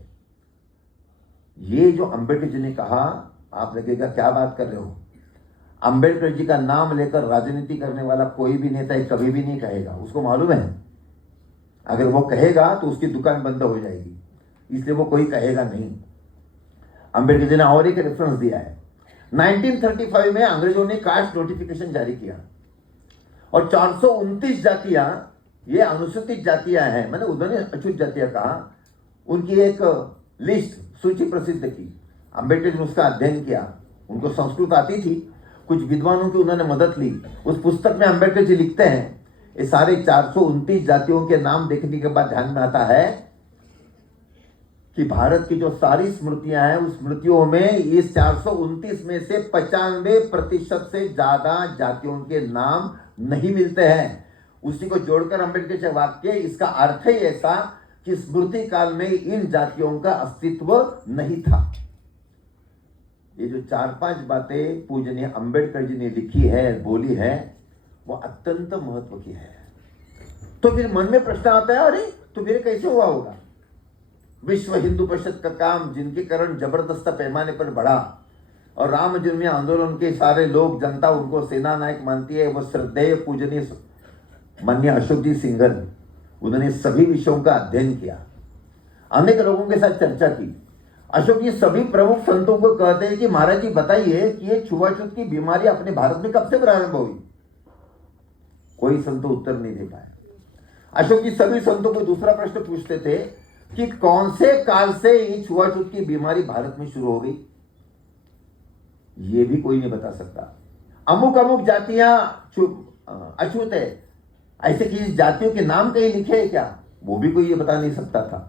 ये जो अंबेडकर जी ने कहा, आप लगेगा क्या बात कर रहे हो, अंबेडकर जी का नाम लेकर राजनीति करने वाला कोई भी नेता कभी भी नहीं कहेगा, उसको मालूम है अगर वो कहेगा तो उसकी दुकान बंद हो जाएगी, इसलिए वो कोई कहेगा नहीं। अंबेडकर जी ने और एक रेफरेंस दिया है, 1935 में अंग्रेजों ने कास्ट नोटिफिकेशन जारी किया और 429 जातियां, ये अनुसूचित जातियां हैं, मैंने उन्होंने अछूत जातियां कहा, उनकी एक लिस्ट सूची प्रसिद्ध की। अंबेडकर ने उसका अध्ययन किया, उनको संस्कृत आती थी, कुछ विद्वानों की उन्होंने मदद ली। उस पुस्तक में अंबेडकर जी लिखते हैं, ये सारे 429 जातियों के नाम देखने के बाद ध्यान में आता है कि भारत की जो सारी स्मृतियां हैं, उस स्मृतियों में इस 429 में से 95% से ज्यादा जातियों के नाम नहीं मिलते हैं। उसी को जोड़कर अंबेडकर जी वाक्य, इसका अर्थ ही ऐसा कि स्मृति काल में इन जातियों का अस्तित्व नहीं था। ये जो 4-5 बातें पूजनीय अंबेडकर जी ने लिखी है, बोली है, वो अत्यंत महत्व की है। तो फिर मन में प्रश्न आता है, अरे तो फिर कैसे हुआ होगा? विश्व हिंदू परिषद का काम जिनके कारण जबरदस्त पैमाने पर बढ़ा और राम जन्मभूमि आंदोलन के सारे लोग, जनता उनको सेना नायक मानती है, वो श्रद्धेय पूजनीय माननीय अशोक जी सिंघल, उन्होंने सभी विषयों का अध्ययन किया, अनेक लोगों के साथ चर्चा की। अशोक जी सभी प्रमुख संतों को कहते हैं कि महाराज जी बताइए कि ये छुआछूत की बीमारी अपने भारत में कब से प्रारंभ हुई? कोई संत उत्तर नहीं दे पाए। अशोक जी सभी संतों को दूसरा प्रश्न पूछते थे कि कौन से काल से ये छुआछूत की बीमारी भारत में शुरू हो गई? ये भी कोई नहीं बता सकता। अमुक अमुक जातियां अछूत है, ऐसे कि जातियों के नाम कहीं लिखे हैं क्या? वो भी कोई ये बता नहीं सकता था।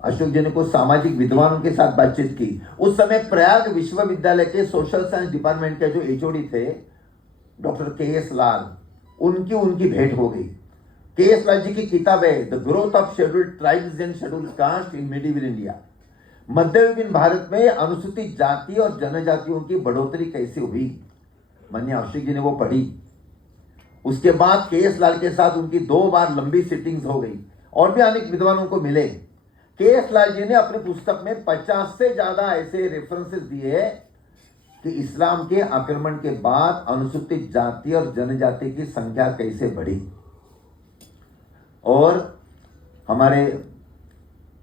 अशोक जी ने कुछ सामाजिक विद्वानों के साथ बातचीत की। उस समय प्रयाग विश्वविद्यालय के सोशल साइंस डिपार्टमेंट के जो एचओडी थे डॉक्टर के.एस. लाल, उनकी भेंट हो गई। के.एस. लाल जी की किताब है the growth of scheduled tribes and scheduled caste in medieval India, मध्ययुगीन भारत में अनुसूचित जाति और जनजातियों की बढ़ोतरी कैसे हुई, माननीय अशोक जी ने वो पढ़ी। उसके बाद के.एस. लाल के साथ उनकी 2 बार लंबी सिटिंग्स हो गई और भी अनेक विद्वानों को मिले। के.एस. लाल जी ने अपनी पुस्तक में 50 से ज्यादा ऐसे रेफरेंसेस दिए कि इस्लाम के आक्रमण के बाद अनुसूचित जाति और जनजाति की संख्या कैसे बढ़ी। और हमारे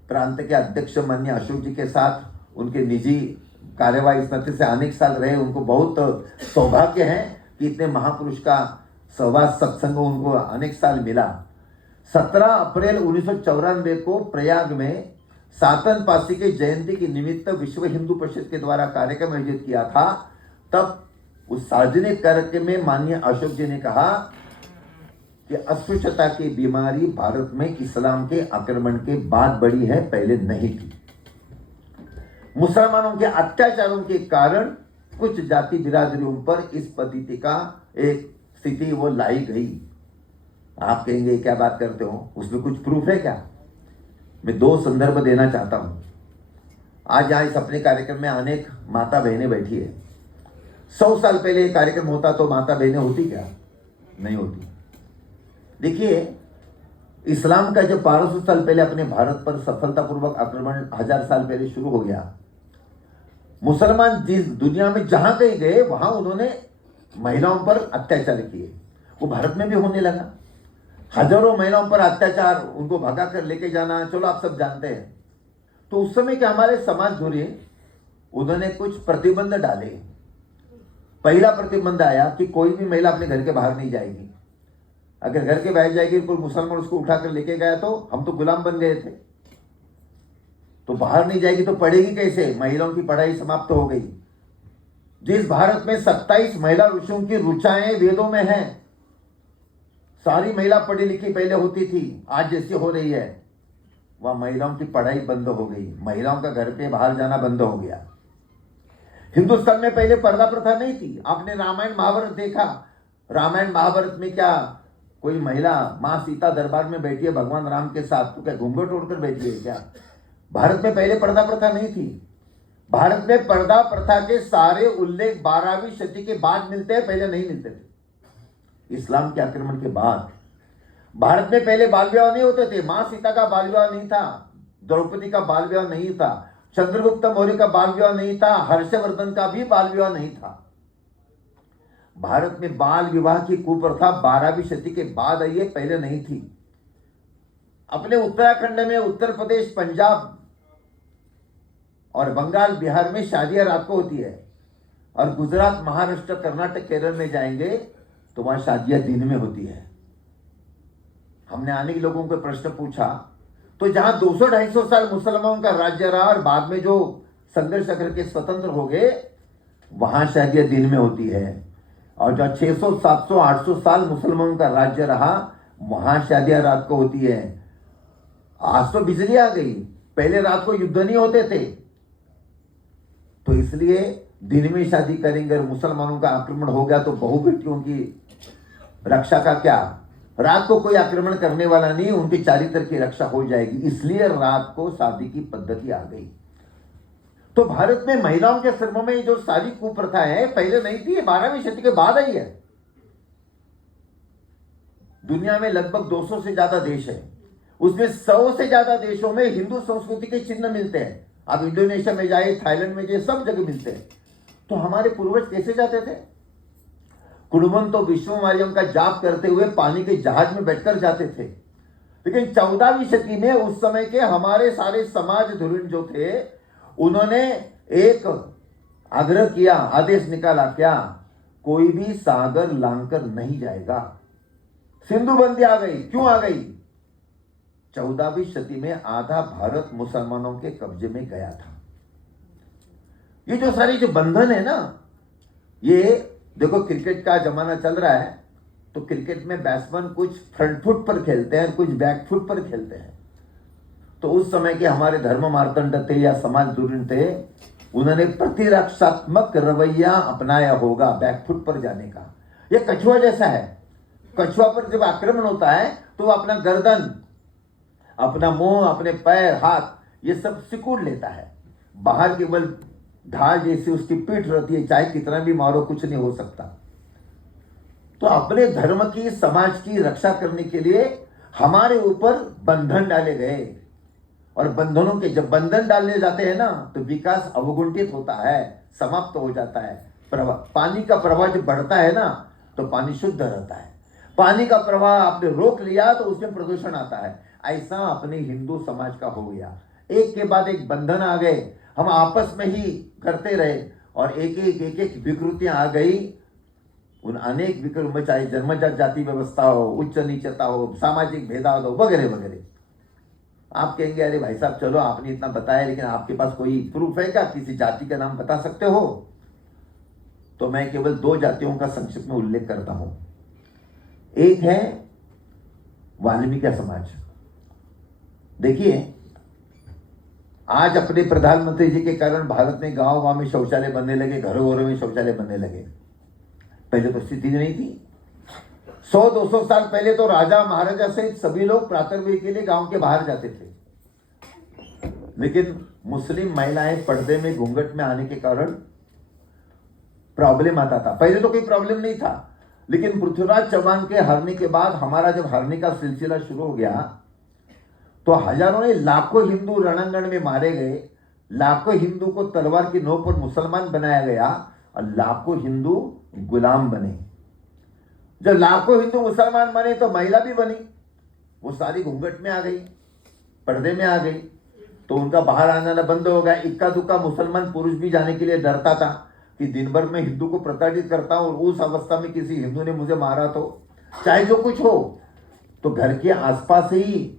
प्रांत के अध्यक्ष माननीय अशोक जी के साथ उनके निजी कार्यवाही इस नाते से अनेक साल रहे, उनको बहुत सौभाग्य है कि इतने महापुरुष का सहवास सत्संग उनको अनेक साल मिला। 17 अप्रैल 1994 को प्रयाग में सातन पासी के जयंती के निमित्त विश्व हिंदू परिषद के द्वारा कार्यक्रम आयोजित किया था। तब उस सार्वजनिक कार्यक्रम में माननीय अशोक जी ने कहा कि अस्पृश्यता की बीमारी भारत में इस्लाम के आक्रमण के बाद बढ़ी है, पहले नहीं थी। मुसलमानों के अत्याचारों के कारण कुछ जाति बिरादरियों पर इस पद्धति का एक स्थिति वो लाई गई। आप कहेंगे क्या बात करते हो, उसमें कुछ प्रूफ है क्या? मैं 2 संदर्भ देना चाहता हूं। आज यहाँ इस अपने कार्यक्रम में अनेक माता बहनें बैठी है। 100 साल पहले ये कार्यक्रम होता तो माता बहनें होती क्या? नहीं होती। देखिए, इस्लाम का जब 1200 साल पहले अपने भारत पर सफलतापूर्वक आक्रमण 1000 साल पहले शुरू हो गया, मुसलमान जिस दुनिया में जहां कहीं गए वहां उन्होंने महिलाओं पर अत्याचार किए। वो भारत में भी होने लगा। हजारों महिलाओं पर अत्याचार, उनको भगा कर लेके जाना, चलो आप सब जानते हैं। तो उस समय के हमारे समाज धुरी उन्होंने कुछ प्रतिबंध डाले। पहला प्रतिबंध आया कि कोई भी महिला अपने घर के बाहर नहीं जाएगी। अगर घर के बाहर जाएगी, कोई मुसलमान उसको उठाकर लेके गया तो हम तो गुलाम बन गए थे। तो बाहर नहीं जाएगी तो पढ़ेगी कैसे? महिलाओं की पढ़ाई समाप्त हो गई। जिस भारत में 27 महिला ऋषियों की ऋचाएं वेदों में हैं, सारी महिला पढ़ी लिखी पहले होती थी, आज जैसी हो रही है, वहां महिलाओं की पढ़ाई बंद हो गई, महिलाओं का घर पे बाहर जाना बंद हो गया। हिंदुस्तान में पहले पर्दा प्रथा नहीं थी। आपने रामायण महाभारत देखा, रामायण महाभारत में क्या कोई महिला माँ सीता दरबार में बैठी है भगवान राम के साथ, तो क्या घूंघट ओढ़कर बैठी है क्या? भारत में पहले पर्दा प्रथा नहीं थी। भारत में पर्दा प्रथा के सारे उल्लेख 12वीं शती के बाद मिलते हैं, पहले नहीं मिलते थे। इस्लाम के आक्रमण के बाद भारत में पहले बाल विवाह नहीं होते थे। मां सीता का बाल विवाह नहीं था, द्रौपदी का बाल विवाह नहीं था, चंद्रगुप्त मौर्य का बाल विवाह नहीं था, हर्षवर्धन का भी बाल विवाह नहीं था। भारत में बाल विवाह की कुप्रथा 12वीं शती के बाद आई है, पहले नहीं थी। अपने उत्तराखंड में, उत्तर प्रदेश, पंजाब और बंगाल, बिहार में शादियां रात को होती है, और गुजरात, महाराष्ट्र, कर्नाटक, केरल में जाएंगे तो वहां शादियां दिन में होती है। हमने अनेक लोगों को प्रश्न पूछा, तो जहां 200-250 साल मुसलमानों का राज्य रहा और बाद में जो संघर्ष करके स्वतंत्र हो गए, वहां शादियां दिन में होती है। और जहां 600, 700, 800 साल मुसलमानों का राज्य रहा, वहां शादियां रात को होती है। आज तो बिजली आ गई, पहले रात को युद्ध नहीं होते थे, तो इसलिए दिन में शादी करेंगे। और मुसलमानों का आक्रमण हो गया तो बहु बेटियों की रक्षा का क्या, रात को कोई आक्रमण करने वाला नहीं, उनकी चारित्र की रक्षा हो जाएगी, इसलिए रात को शादी की पद्धति आ गई। तो भारत में महिलाओं के श्रमों में जो सारी कुप्रथा है पहले नहीं थी, 12वीं शती के बाद आई है। दुनिया में लगभग 200 से ज्यादा देश है, उसमें 100 से ज्यादा देशों में हिंदू संस्कृति के चिन्ह मिलते हैं। आप इंडोनेशिया में जाए, थाईलैंड में जाए, सब जगह मिलते हैं। तो हमारे पूर्वज कैसे जाते थे? कुड़ुमन तो विष्णुमार्यम का जाप करते हुए पानी के जहाज में बैठकर जाते थे। लेकिन 14वीं शती में उस समय के हमारे सारे समाज धुरीण जो थे, उन्होंने एक आग्रह किया, आदेश निकाला, क्या कोई भी सागर लांघकर नहीं जाएगा। सिंधु बंदी आ गई। क्यों आ गई? 14वीं शती में आधा भारत मुसलमानों के कब्जे में गया था। ये जो सारी जो बंधन है ना, ये देखो क्रिकेट का जमाना चल रहा है, तो क्रिकेट में बैट्समैन कुछ फ्रंट फुट पर खेलते हैं, कुछ बैक फुट पर खेलते हैं। तो उस समय के हमारे धर्म मार्तंड थे या समाज धुरीण थे, उन्होंने प्रतिरक्षात्मक रवैया अपनाया होगा बैक फुट पर जाने का। ये कछुआ जैसा है। कछुआ पर जब आक्रमण होता है तो वो अपना गर्दन, अपना मुंह, अपने पैर, हाथ, ये सब सिकुड़ लेता है। बाहर केवल ढाल जैसी उसकी पीठ रहती है, चाहे कितना भी मारो कुछ नहीं हो सकता। तो अपने धर्म की, समाज की रक्षा करने के लिए हमारे ऊपर बंधन डाले गए। और बंधनों के जब बंधन डालने जाते हैं ना, तो विकास अवगुंठित होता है, समाप्त हो जाता है। पानी का प्रवाह जब बढ़ता है ना, तो पानी शुद्ध रहता है। पानी का प्रवाह आपने रोक लिया तो उसमें प्रदूषण आता है। ऐसा अपने हिंदू समाज का हो गया। एक के बाद एक बंधन आ गए, हम आपस में ही करते रहे, और एक एक विकृतियां आ गई। उन अनेक विकृत में, चाहे जन्मजात जाति व्यवस्था हो, उच्च नीचता हो, सामाजिक भेदभाव हो, वगैरह वगैरह। आप कहेंगे अरे भाई साहब चलो आपने इतना बताया, लेकिन आपके पास कोई प्रूफ है क्या? किसी जाति का नाम बता सकते हो? तो मैं केवल 2 जातियों का संक्षिप्त में उल्लेख करता हूं। एक है वाल्मीकि समाज। देखिए, आज अपने प्रधानमंत्री जी के कारण भारत में गांव-गांव में शौचालय बनने लगे, घरों-घरों में शौचालय बनने लगे। पहले तो स्थिति नहीं थी। 100-200 साल पहले तो राजा महाराजा सहित सभी लोग प्रातर्वेद के लिए गांव के बाहर जाते थे। लेकिन मुस्लिम महिलाएं पर्दे में, घूंघट में आने के कारण प्रॉब्लम आता था। पहले तो कोई प्रॉब्लम नहीं था, लेकिन पृथ्वीराज चौहान के हारने के बाद, हमारा जब हारने का सिलसिला शुरू हो गया, तो हजारों ने, लाखों हिंदू रणांगण में मारे गए, लाखों हिंदू को तलवार की नोक पर मुसलमान बनाया गया, और लाखों हिंदू गुलाम बने। जब लाखों हिंदू मुसलमान बने तो महिला भी बनी, वो सारी घूंघट में आ गई, पर्दे में आ गई, तो उनका बाहर आना बंद हो गया। इक्का दुक्का मुसलमान पुरुष भी जाने के लिए डरता था कि दिन भर में हिंदू को प्रताड़ित करता हूं, और उस अवस्था में किसी हिंदू ने मुझे मारा तो चाहे जो कुछ हो। तो घर के आसपास ही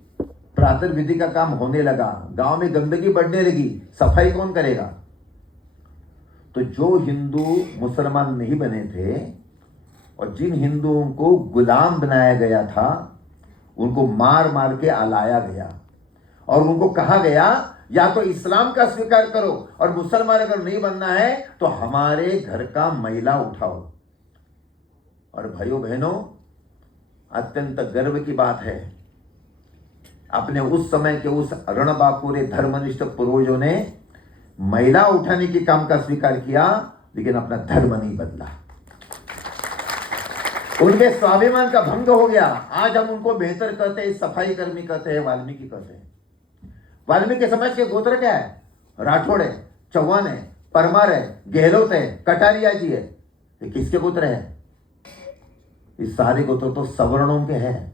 प्रातर्विधि का काम होने लगा, गांव में गंदगी बढ़ने लगी, सफाई कौन करेगा? तो जो हिंदू मुसलमान नहीं बने थे और जिन हिंदुओं को गुलाम बनाया गया था, उनको मार मार के आलाया गया। और उनको कहा गया या तो इस्लाम का स्वीकार करो और मुसलमान अगर नहीं बनना है तो हमारे घर का मैला उठाओ। और भाइयों बहनों, अत्यंत गर्व की बात है, अपने उस समय के उस रणबांकुरे धर्मनिष्ठ पूर्वजों ने मैला उठाने के काम का स्वीकार किया, लेकिन अपना धर्म नहीं बदला। उनके स्वाभिमान का भंग हो गया। आज हम उनको बेहतर कहते हैं, सफाई कर्मी कहते हैं, वाल्मीकि कहते हैं। वाल्मीकि समाज के गोत्र क्या है? राठौड़ है, चौहान है, परमार है, गहलोत है, कटारिया जी है। ये किसके गोत्र है? ये सारे गोत्र तो सवर्णों के हैं।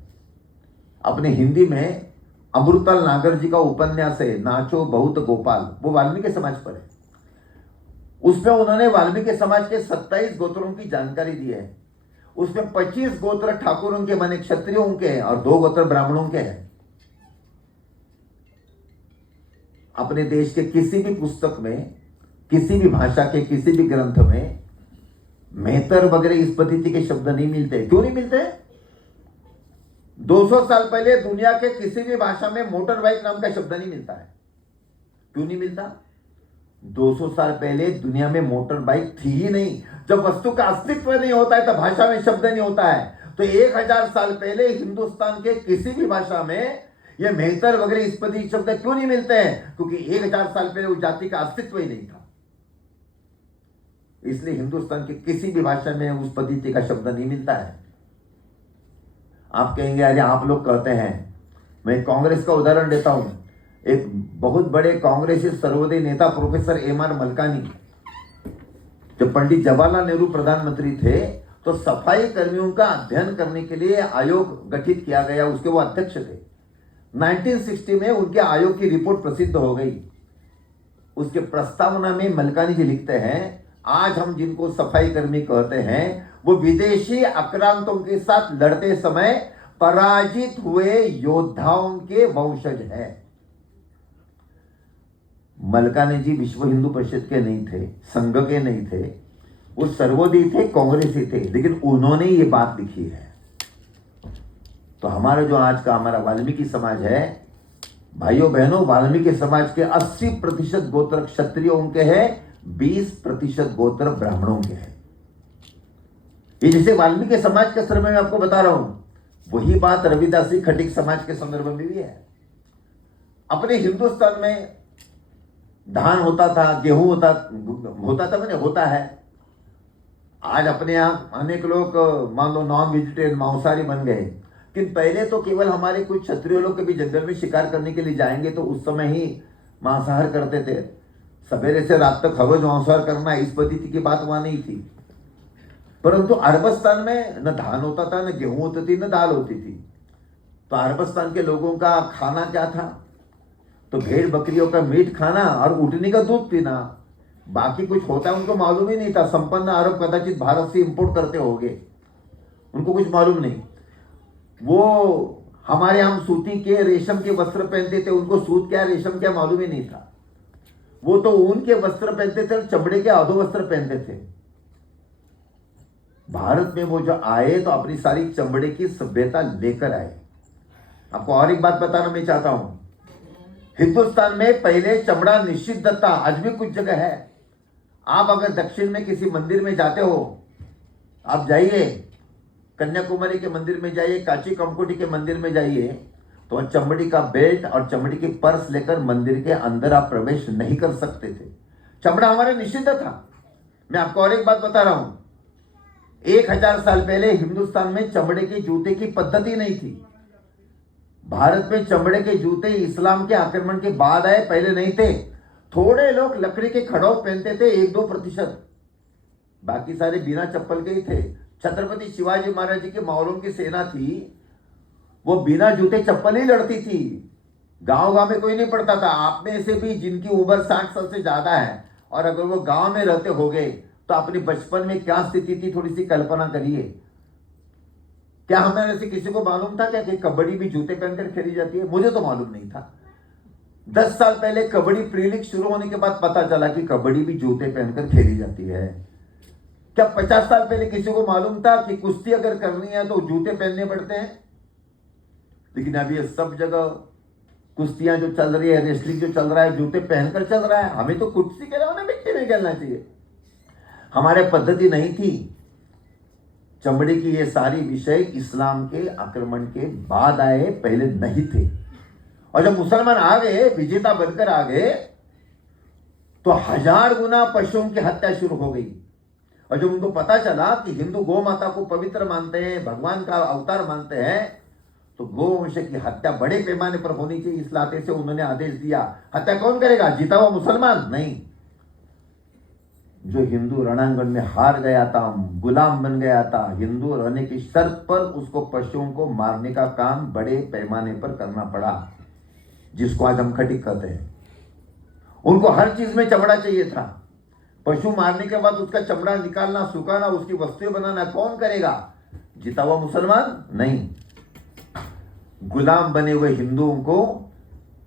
अपने हिंदी में अमृतलाल नागर जी का उपन्यास है नाचो बहुत गोपाल, वो वाल्मीकि समाज पर है। उसमें उन्होंने वाल्मीकि समाज के 27 गोत्रों की जानकारी दी है। उसमें 25 गोत्र ठाकुरों के माने क्षत्रियों के हैं और 2 गोत्र ब्राह्मणों के हैं। अपने देश के किसी भी पुस्तक में, किसी भी भाषा के किसी भी ग्रंथ में मेहतर वगैरह इस पद्धति के शब्द नहीं मिलते। क्यों नहीं मिलते? 200 साल पहले दुनिया के किसी भी भाषा में मोटर बाइक नाम का शब्द नहीं मिलता है। क्यों नहीं मिलता? 200 साल पहले दुनिया में मोटर बाइक थी ही नहीं। जब वस्तु का अस्तित्व नहीं होता है तो भाषा में शब्द नहीं होता है। तो 1000 साल पहले हिंदुस्तान के किसी भी भाषा में ये मेहतर वगैरह इस पद्धति शब्द क्यों नहीं मिलते हैं? क्योंकि 1000 साल पहले उस जाति का अस्तित्व ही नहीं था। इसलिए हिंदुस्तान की किसी भी भाषा में उस पद्धति का शब्द नहीं मिलता है। आप कहेंगे अरे आप लोग कहते हैं। मैं कांग्रेस का उदाहरण देता हूं। एक बहुत बड़े कांग्रेसी सर्वोदय नेता प्रोफेसर एम.आर. मलकानी, जब पंडित जवाहरलाल नेहरू प्रधानमंत्री थे तो सफाई कर्मियों का अध्ययन करने के लिए आयोग गठित किया गया, उसके वो अध्यक्ष थे। 1960 में उनके आयोग की रिपोर्ट प्रसिद्ध हो गई। उसके प्रस्तावना में मलकानी जी लिखते हैं, आज हम जिनको सफाई कर्मी कहते हैं वो विदेशी आक्रांतों के साथ लड़ते समय पराजित हुए योद्धाओं के वंशज हैं। मलकानी जी विश्व हिंदू परिषद के नहीं थे, संघ के नहीं थे, वो सर्वोदयी थे, कांग्रेसी थे, लेकिन उन्होंने ये बात लिखी है। तो हमारा जो आज का हमारा वाल्मीकि समाज है, भाइयों बहनों, वाल्मीकि समाज के 80% गोत्र क्षत्रियों के हैं, 20% गोत्र ब्राह्मणों के हैं। ये जैसे वाल्मीकि समाज के संदर्भ में आपको बता रहा हूं, वही बात रविदासी खटिक समाज के संदर्भ में भी है। अपने हिंदुस्तान में धान होता था, गेहूं होता था, मैंने होता है। आज अपने यहाँ अनेक लोग मान लो नॉन वेजिटेरियन मांसाहारी बन गए, लेकिन पहले तो केवल हमारे कुछ क्षत्रिय लोग कभी जंगल में शिकार करने के लिए जाएंगे तो उस समय ही मांसाहार करते थे। सवेरे से रात तक हर रोज मांसाहार करना, इस पद्धति की बात वहां नहीं थी। परंतु अरबस्तान में न धान होता था, न गेहूं होती थी, न दाल होती थी। तो अरबस्तान के लोगों का खाना क्या था? तो भेड़ बकरियों का मीट खाना और ऊँटनी का दूध पीना। बाकी कुछ होता है उनको मालूम ही नहीं था। संपन्न अरब कदाचित भारत से इंपोर्ट करते होंगे, उनको कुछ मालूम नहीं। वो हमारे हम सूती के रेशम के वस्त्र पहनते थे, उनको सूत क्या रेशम क्या मालूम ही नहीं था। वो तो ऊन के वस्त्र पहनते थे और चमड़े के आधो वस्त्र पहनते थे। भारत में वो जो आए तो अपनी सारी चमड़े की सभ्यता लेकर आए। आपको और एक बात बताना मैं चाहता हूं, हिंदुस्तान में पहले चमड़ा निषिद्ध था, आज भी कुछ जगह है। आप अगर दक्षिण में किसी मंदिर में जाते हो, आप जाइए कन्याकुमारी के मंदिर में जाइए, काची कंकोटी के मंदिर में जाइए, तो चमड़ी का बेल्ट और चमड़ी की पर्स लेकर मंदिर के अंदर आप प्रवेश नहीं कर सकते थे। चमड़ा हमारा निषिद्ध था। मैं आपको और एक बात बता रहा हूं, 1000 साल पहले हिंदुस्तान में चमड़े के जूते की पद्धति नहीं थी। भारत में चमड़े के जूते इस्लाम के आक्रमण के बाद आए, पहले नहीं थे। थोड़े लोग लकड़ी के खड़ाऊ पहनते थे, 1-2%, बाकी सारे बिना चप्पल के ही थे। छत्रपति शिवाजी महाराज जी के मौलों की सेना थी, वो बिना जूते चप्पल ही लड़ती थी। गांव गांव में कोई नहीं पड़ता था। आप में से भी जिनकी उम्र 60 साल से ज्यादा है और अगर वो गांव में रहते होंगे तो अपने बचपन में क्या स्थिति थी थोड़ी सी कल्पना करिए। क्या हमें ऐसे किसी को मालूम था क्या कि कबड्डी भी जूते पहनकर खेली जाती है? मुझे तो मालूम नहीं था। 10 साल पहले कबड्डी प्री लीग शुरू होने के बाद पता चला कि कबड्डी भी जूते पहनकर खेली जाती है। क्या 50 साल पहले किसी को मालूम था कि कुश्ती अगर करनी है तो जूते पहनने पड़ते हैं? लेकिन अभी ये सब जगह कुश्तियां जो चल रही है, रेसलिंग जो चल रहा है, जूते पहनकर चल रहा है। हमें तो कुर्सी के रहा मिट्टी में खेलना चाहिए। हमारे पद्धति नहीं थी। चमड़े की ये सारी विषय इस्लाम के आक्रमण के बाद आए, पहले नहीं थे। और जब मुसलमान आ गए, विजेता बनकर आ गए, तो 1000 गुना पशुओं की हत्या शुरू हो गई। और जब उनको पता चला कि हिंदू गौ माता को पवित्र मानते हैं, भगवान का अवतार मानते हैं, तो गौवंश की हत्या बड़े पैमाने पर होनी चाहिए। इस लाते से उन्होंने आदेश दिया। हत्या कौन करेगा? जीता हुआ मुसलमान नहीं। जो हिंदू रणांगण में हार गया था, गुलाम बन गया था, हिंदू रहने की शर्त पर उसको पशुओं को मारने का काम बड़े पैमाने पर करना पड़ा, जिसको आज हम खटिक कहते हैं। उनको हर चीज में चमड़ा चाहिए था। पशु मारने के बाद उसका चमड़ा निकालना, सुखाना, उसकी वस्तुएं बनाना कौन करेगा? जीता हुआ मुसलमान नहीं। गुलाम बने हुए हिंदुओं को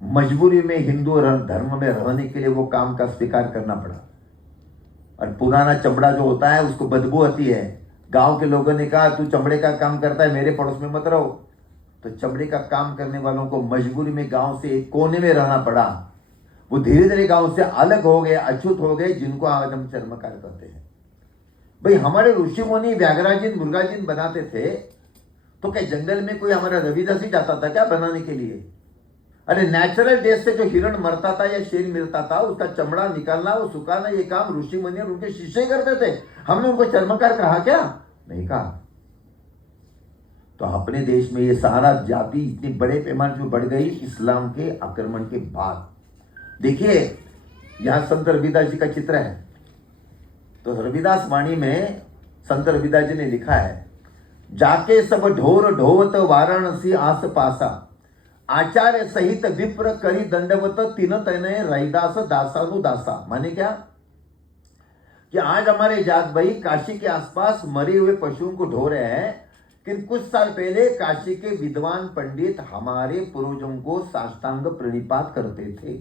मजबूरी में हिंदू धर्म में रहने के लिए वो काम का स्वीकार करना पड़ा। और पुराना चमड़ा जो होता है उसको बदबू आती है। गांव के लोगों ने कहा तू चमड़े का काम करता है, मेरे पड़ोस में मत रहो। तो चमड़े का काम करने वालों को मजबूरी में गांव से एक कोने में रहना पड़ा। वो धीरे धीरे गांव से अलग हो गए, अछूत हो गए, जिनको आज हम चर्मकार कहते हैं। भाई हमारे ऋषि मुनि व्याघ्राजिन मुर्गाजिन बनाते थे, तो क्या जंगल में कोई हमारा रविदास ही जाता था क्या बनाने के लिए? अरे नेचुरल डेथ से जो हिरण मरता था या शेर मिलता था, उसका चमड़ा निकालना, वो सुखाना, ये काम ऋषि मुनि और उनके शिष्य करते थे। हमने उनको चर्मकार कहा क्या? नहीं कहा। तो अपने देश में ये सारा जाति इतनी बड़े पैमाने पर बढ़ गई इस्लाम के आक्रमण के बाद। देखिए यहां संत रविदास जी का चित्र है। तो रविदास वाणी में संत रविदास जी ने लिखा है, जाके सब ढोर ढोवत वाराणसी आस पासा, आचार्य सहित विप्र करी दंडवत तीन तनय रैदास दासानुदासा। माने क्या? कि आज हमारे जात भाई काशी के आसपास मरे हुए पशुओं को ढो रहे हैं, कि कुछ साल पहले काशी के विद्वान पंडित हमारे पूर्वजों को साष्टांग प्रणिपात करते थे।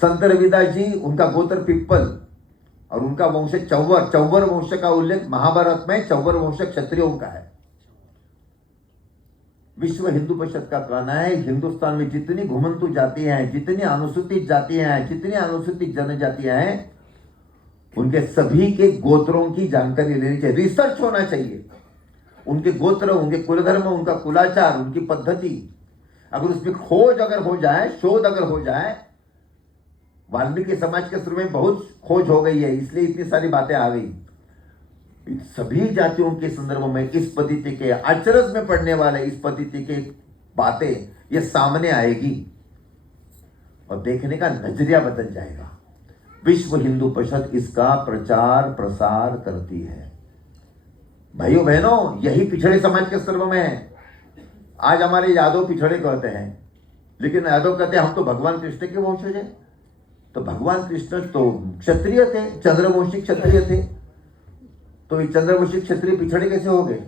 संत रविदास जी, उनका गोत्र पिप्पल और उनका वंश चौवर। चौवर वंश का उल्लेख महाभारत में चौवर वंश क्षत्रियों का है। विश्व हिंदू परिषद का कहना है हिंदुस्तान में जितनी घुमंतु जातियां हैं, जितनी अनुसूचित जातियां हैं, जितनी अनुसूचित जनजातियां हैं, उनके सभी के गोत्रों की जानकारी लेनी चाहिए, रिसर्च होना चाहिए। उनके गोत्र, उनके कुलधर्म, उनका कुलाचार, उनकी पद्धति, अगर उसमें खोज अगर हो जाए, शोध अगर हो जाए। वाल्मीकि समाज के शुरू में बहुत खोज हो गई है, इसलिए इतनी सारी बातें आ गई। सभी जातियों के संदर्भ में इस पद्धति के अचरज में पड़ने वाले इस पद्धति के बातें ये सामने आएगी और देखने का नजरिया बदल जाएगा। विश्व हिंदू परिषद इसका प्रचार प्रसार करती है। भाइयों बहनों, यही पिछड़े समाज के संदर्भ में है। आज हमारे यादव पिछड़े कहते हैं, लेकिन यादव कहते हैं हम तो भगवान कृष्ण के वंशज हैं। तो भगवान कृष्ण तो क्षत्रिय थे, चंद्रवंशी क्षत्रिय थे। तो ये चंद्रवंशी क्षत्रिय पिछड़े कैसे हो गए?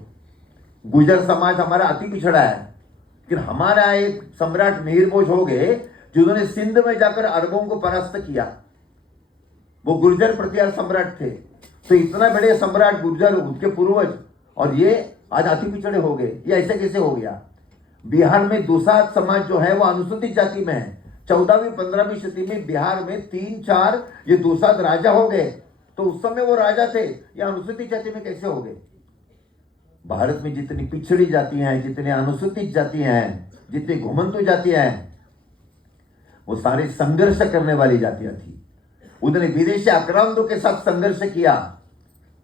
गुर्जर समाज हमारा अति पिछड़ा है, लेकिन हमारा एक सम्राट मिहिर हो गए जिन्होंने सिंध में जाकर अरबों को परास्त किया। वो गुर्जर प्रतिहार सम्राट थे। तो इतना बड़े सम्राट गुर्जर, उनके पूर्वज, और ये आज अति पिछड़े हो गए। ये ऐसे कैसे हो गया? बिहार में दुसाध समाज जो है वो अनुसूचित जाति में है। 14वीं 15वीं सदी में बिहार में 3-4 ये दुसाध राजा हो गए। तो उस समय वो राजा थे, या अनुसूचित जाति में कैसे हो गए? भारत में जितनी पिछड़ी जातियां हैं, जितनी अनुसूचित जातियां हैं, जितनी घुमंतु जातियां हैं, वो सारे संघर्ष करने वाली जातियां थी। उन्होंने विदेशी आक्रांतों के साथ संघर्ष किया।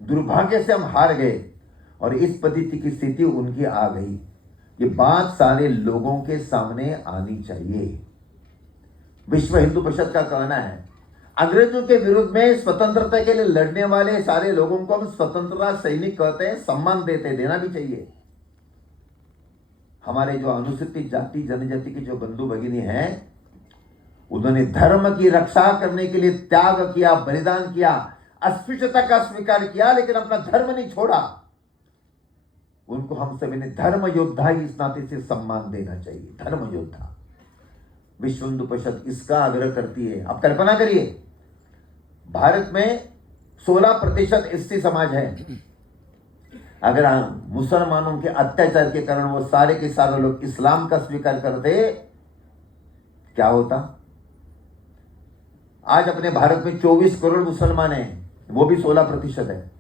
दुर्भाग्य से हम हार गए और इस पद्धति की स्थिति उनकी आ गई। ये बात सारे लोगों के सामने आनी चाहिए। विश्व हिंदू परिषद का कहना है अंग्रेजों के विरुद्ध में स्वतंत्रता के लिए लड़ने वाले सारे लोगों को हम स्वतंत्रता सैनिक कहते हैं, सम्मान देना भी चाहिए। हमारे जो अनुसूचित जाति जनजाति के जो बंधु भगिनी हैं, उन्होंने धर्म की रक्षा करने के लिए त्याग किया, बलिदान किया, अस्पृश्यता का स्वीकार किया, लेकिन अपना धर्म नहीं छोड़ा। उनको हम सभी ने धर्म योद्धा इस नाते से सम्मान देना चाहिए। धर्म योद्धा। विश्व हिंदू परिषद इसका आग्रह करती है। अब कल्पना करिए, भारत में 16% एसटी समाज है, अगर मुसलमानों के अत्याचार के कारण वो सारे के सारे लोग इस्लाम का स्वीकार करते, क्या होता? आज अपने भारत में 24 करोड़ मुसलमान हैं, वो भी 16% है।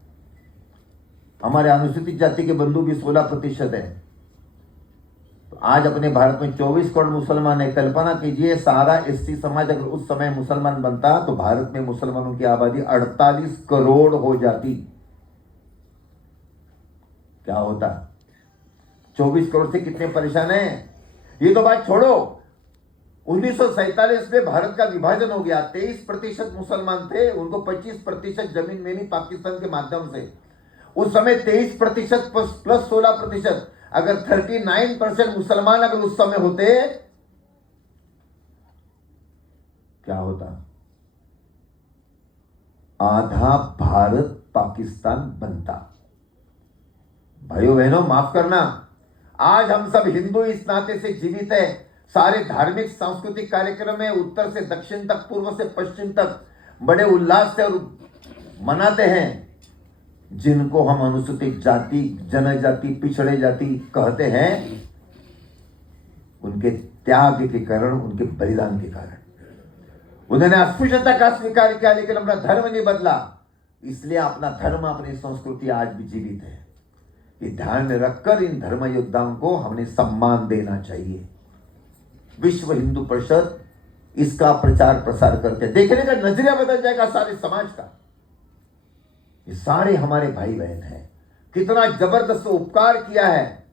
हमारे अनुसूचित जाति के बंधु भी 16% है। तो आज अपने भारत में 24 करोड़ मुसलमान है। कल्पना कीजिए, सारा एसटी समाज अगर उस समय मुसलमान बनता तो भारत में मुसलमानों की आबादी 48 करोड़ हो जाती। क्या होता? 24 करोड़ से कितने परेशान हैं? ये तो बात छोड़ो, 1947 में भारत का विभाजन हो गया। 23% मुसलमान थे, उनको 25% जमीन मिली पाकिस्तान के माध्यम से। उस समय 23% प्लस 16%, अगर 39% मुसलमान अगर उस समय होते, क्या होता? आधा भारत पाकिस्तान बनता। भाइयों बहनों, माफ करना, आज हम सब हिंदू इस नाते से जीवित है। सारे धार्मिक सांस्कृतिक कार्यक्रम में उत्तर से दक्षिण तक, पूर्व से पश्चिम तक बड़े उल्लास से मनाते हैं। जिनको हम अनुसूचित जाति, जनजाति, पिछड़े जाति कहते हैं, उनके त्याग के कारण, उनके बलिदान के कारण उन्होंने अस्पृश्यता का स्वीकार किया, लेकिन अपना धर्म नहीं बदला। इसलिए अपना धर्म, अपनी संस्कृति आज भी जीवित है। ये ध्यान में रखकर इन धर्म योद्धाओं को हमने सम्मान देना चाहिए। विश्व हिंदू परिषद इसका प्रचार प्रसार करते, देखने का नजरिया बदल जाएगा सारे समाज का। ये सारे हमारे भाई बहन हैं, कितना जबरदस्त उपकार किया है।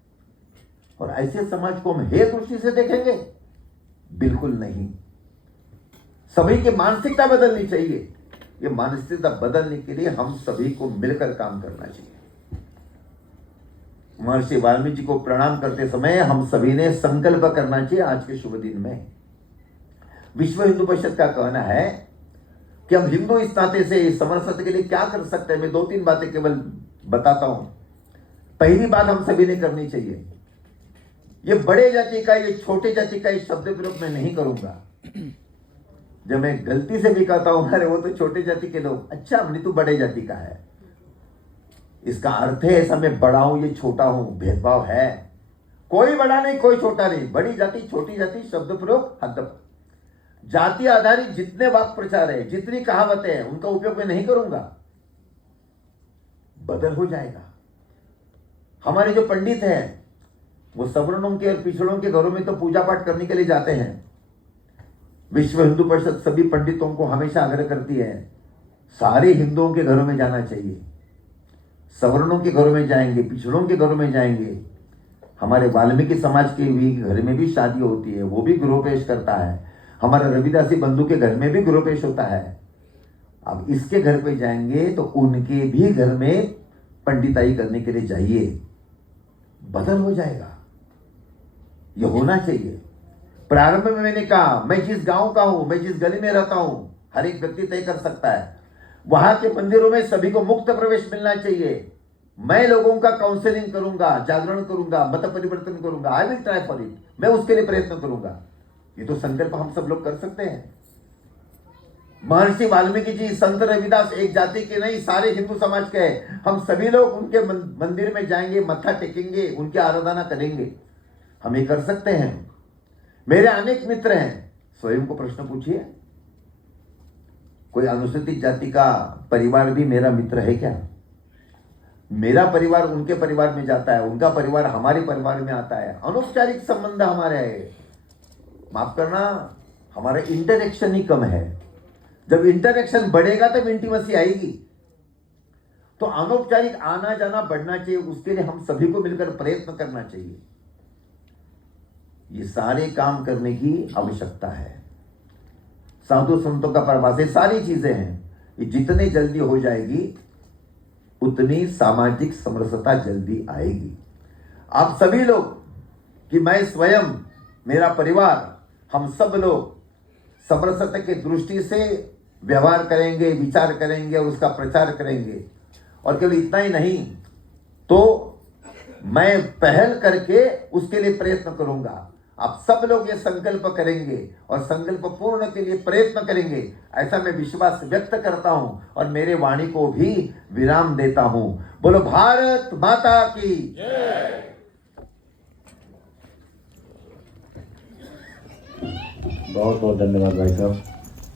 और ऐसे समाज को हम हे दृष्टि से देखेंगे? बिल्कुल नहीं। सभी की मानसिकता बदलनी चाहिए। ये मानसिकता बदलने के लिए हम सभी को मिलकर काम करना चाहिए। महर्षि वाल्मीकि जी को प्रणाम करते समय हम सभी ने संकल्प करना चाहिए। आज के शुभ दिन में विश्व हिंदू परिषद का कहना है कि हम हिंदू इस नाते से समरसता के लिए क्या कर सकते हैं। मैं 2-3 बातें केवल बताता हूं। पहली बात हम सभी ने करनी चाहिए, ये बड़े जाति का, ये छोटे जाति का इस शब्द प्रयोग मैं नहीं करूंगा। जब मैं गलती से भी कहता हूं, अरे वो तो छोटे जाति के लोग, अच्छा हमने तो बड़े जाति का है, इसका अर्थ है ऐसा मैं बड़ा हूं, ये छोटा हूं, भेदभाव है। कोई बड़ा नहीं, कोई छोटा नहीं। बड़ी जाति, छोटी जाति, शब्द प्रयोग हद। जाति आधारित जितने वाक्य प्रचार है, जितनी कहावतें हैं, उनका उपयोग मैं नहीं करूंगा। बदल हो जाएगा। हमारे जो पंडित हैं वो सवर्णों के और पिछड़ों के घरों में तो पूजा पाठ करने के लिए जाते हैं। विश्व हिंदू परिषद सभी पंडितों को हमेशा आग्रह करती है, सारे हिंदुओं के घरों में जाना चाहिए। सवर्णों के घरों में जाएंगे, पिछड़ों के घरों में जाएंगे। हमारे वाल्मीकि समाज के भी घर में भी शादी होती है, वो भी गृह प्रवेश करता है। हमारे रविदासी बंधु के घर में भी गृह प्रवेश होता है। अब इसके घर पे जाएंगे तो उनके भी घर में पंडिताई करने के लिए जाइए। बदल हो जाएगा। ये होना चाहिए। प्रारंभ में मैंने कहा, मैं जिस गांव का हूं, मैं जिस गली में रहता हूं, हर एक व्यक्ति तय कर सकता है। वहां के मंदिरों में सभी को मुक्त प्रवेश मिलना चाहिए। मैं लोगों का काउंसलिंग करूंगा, जागरण करूंगा, मत परिवर्तन करूंगा। I will try for it. मैं उसके लिए प्रयत्न करूंगा। ये तो संकल्प हम सब लोग कर सकते हैं। महर्षि वाल्मीकि जी, संत रविदास एक जाति के नहीं, सारे हिंदू समाज के हैं। हम सभी लोग उनके मंदिर में जाएंगे, मत्था टेकेंगे, उनकी आराधना करेंगे। हम ये कर सकते हैं। मेरे अनेक मित्र हैं। स्वयं को प्रश्न पूछिए, कोई अनुसूचित जाति का परिवार भी मेरा मित्र है क्या? मेरा परिवार उनके परिवार में जाता है, उनका परिवार हमारे परिवार में आता है। अनौपचारिक संबंध हमारे है। माफ करना, हमारा इंटरेक्शन ही कम है। जब इंटरेक्शन बढ़ेगा तब इंटीमेसी आएगी। तो अनौपचारिक आना जाना बढ़ना चाहिए। उसके लिए हम सभी को मिलकर प्रयत्न करना चाहिए। ये सारे काम करने की आवश्यकता है। साधु संतों का प्रभाव से सारी चीजें हैं। ये जितनी जल्दी हो जाएगी उतनी सामाजिक समरसता जल्दी आएगी। आप सभी लोग, कि मैं स्वयं, मेरा परिवार, हम सब लोग समरसता की दृष्टि से व्यवहार करेंगे, विचार करेंगे और उसका प्रचार करेंगे। और केवल इतना ही नहीं, तो मैं पहल करके उसके लिए प्रयत्न करूंगा। आप सब लोग ये संकल्प करेंगे और संकल्प पूर्ण के लिए प्रयत्न करेंगे, ऐसा मैं विश्वास व्यक्त करता हूं और मेरे वाणी को भी विराम देता हूं। बोलो भारत माता की जय। बहुत बहुत धन्यवाद भाई साहब।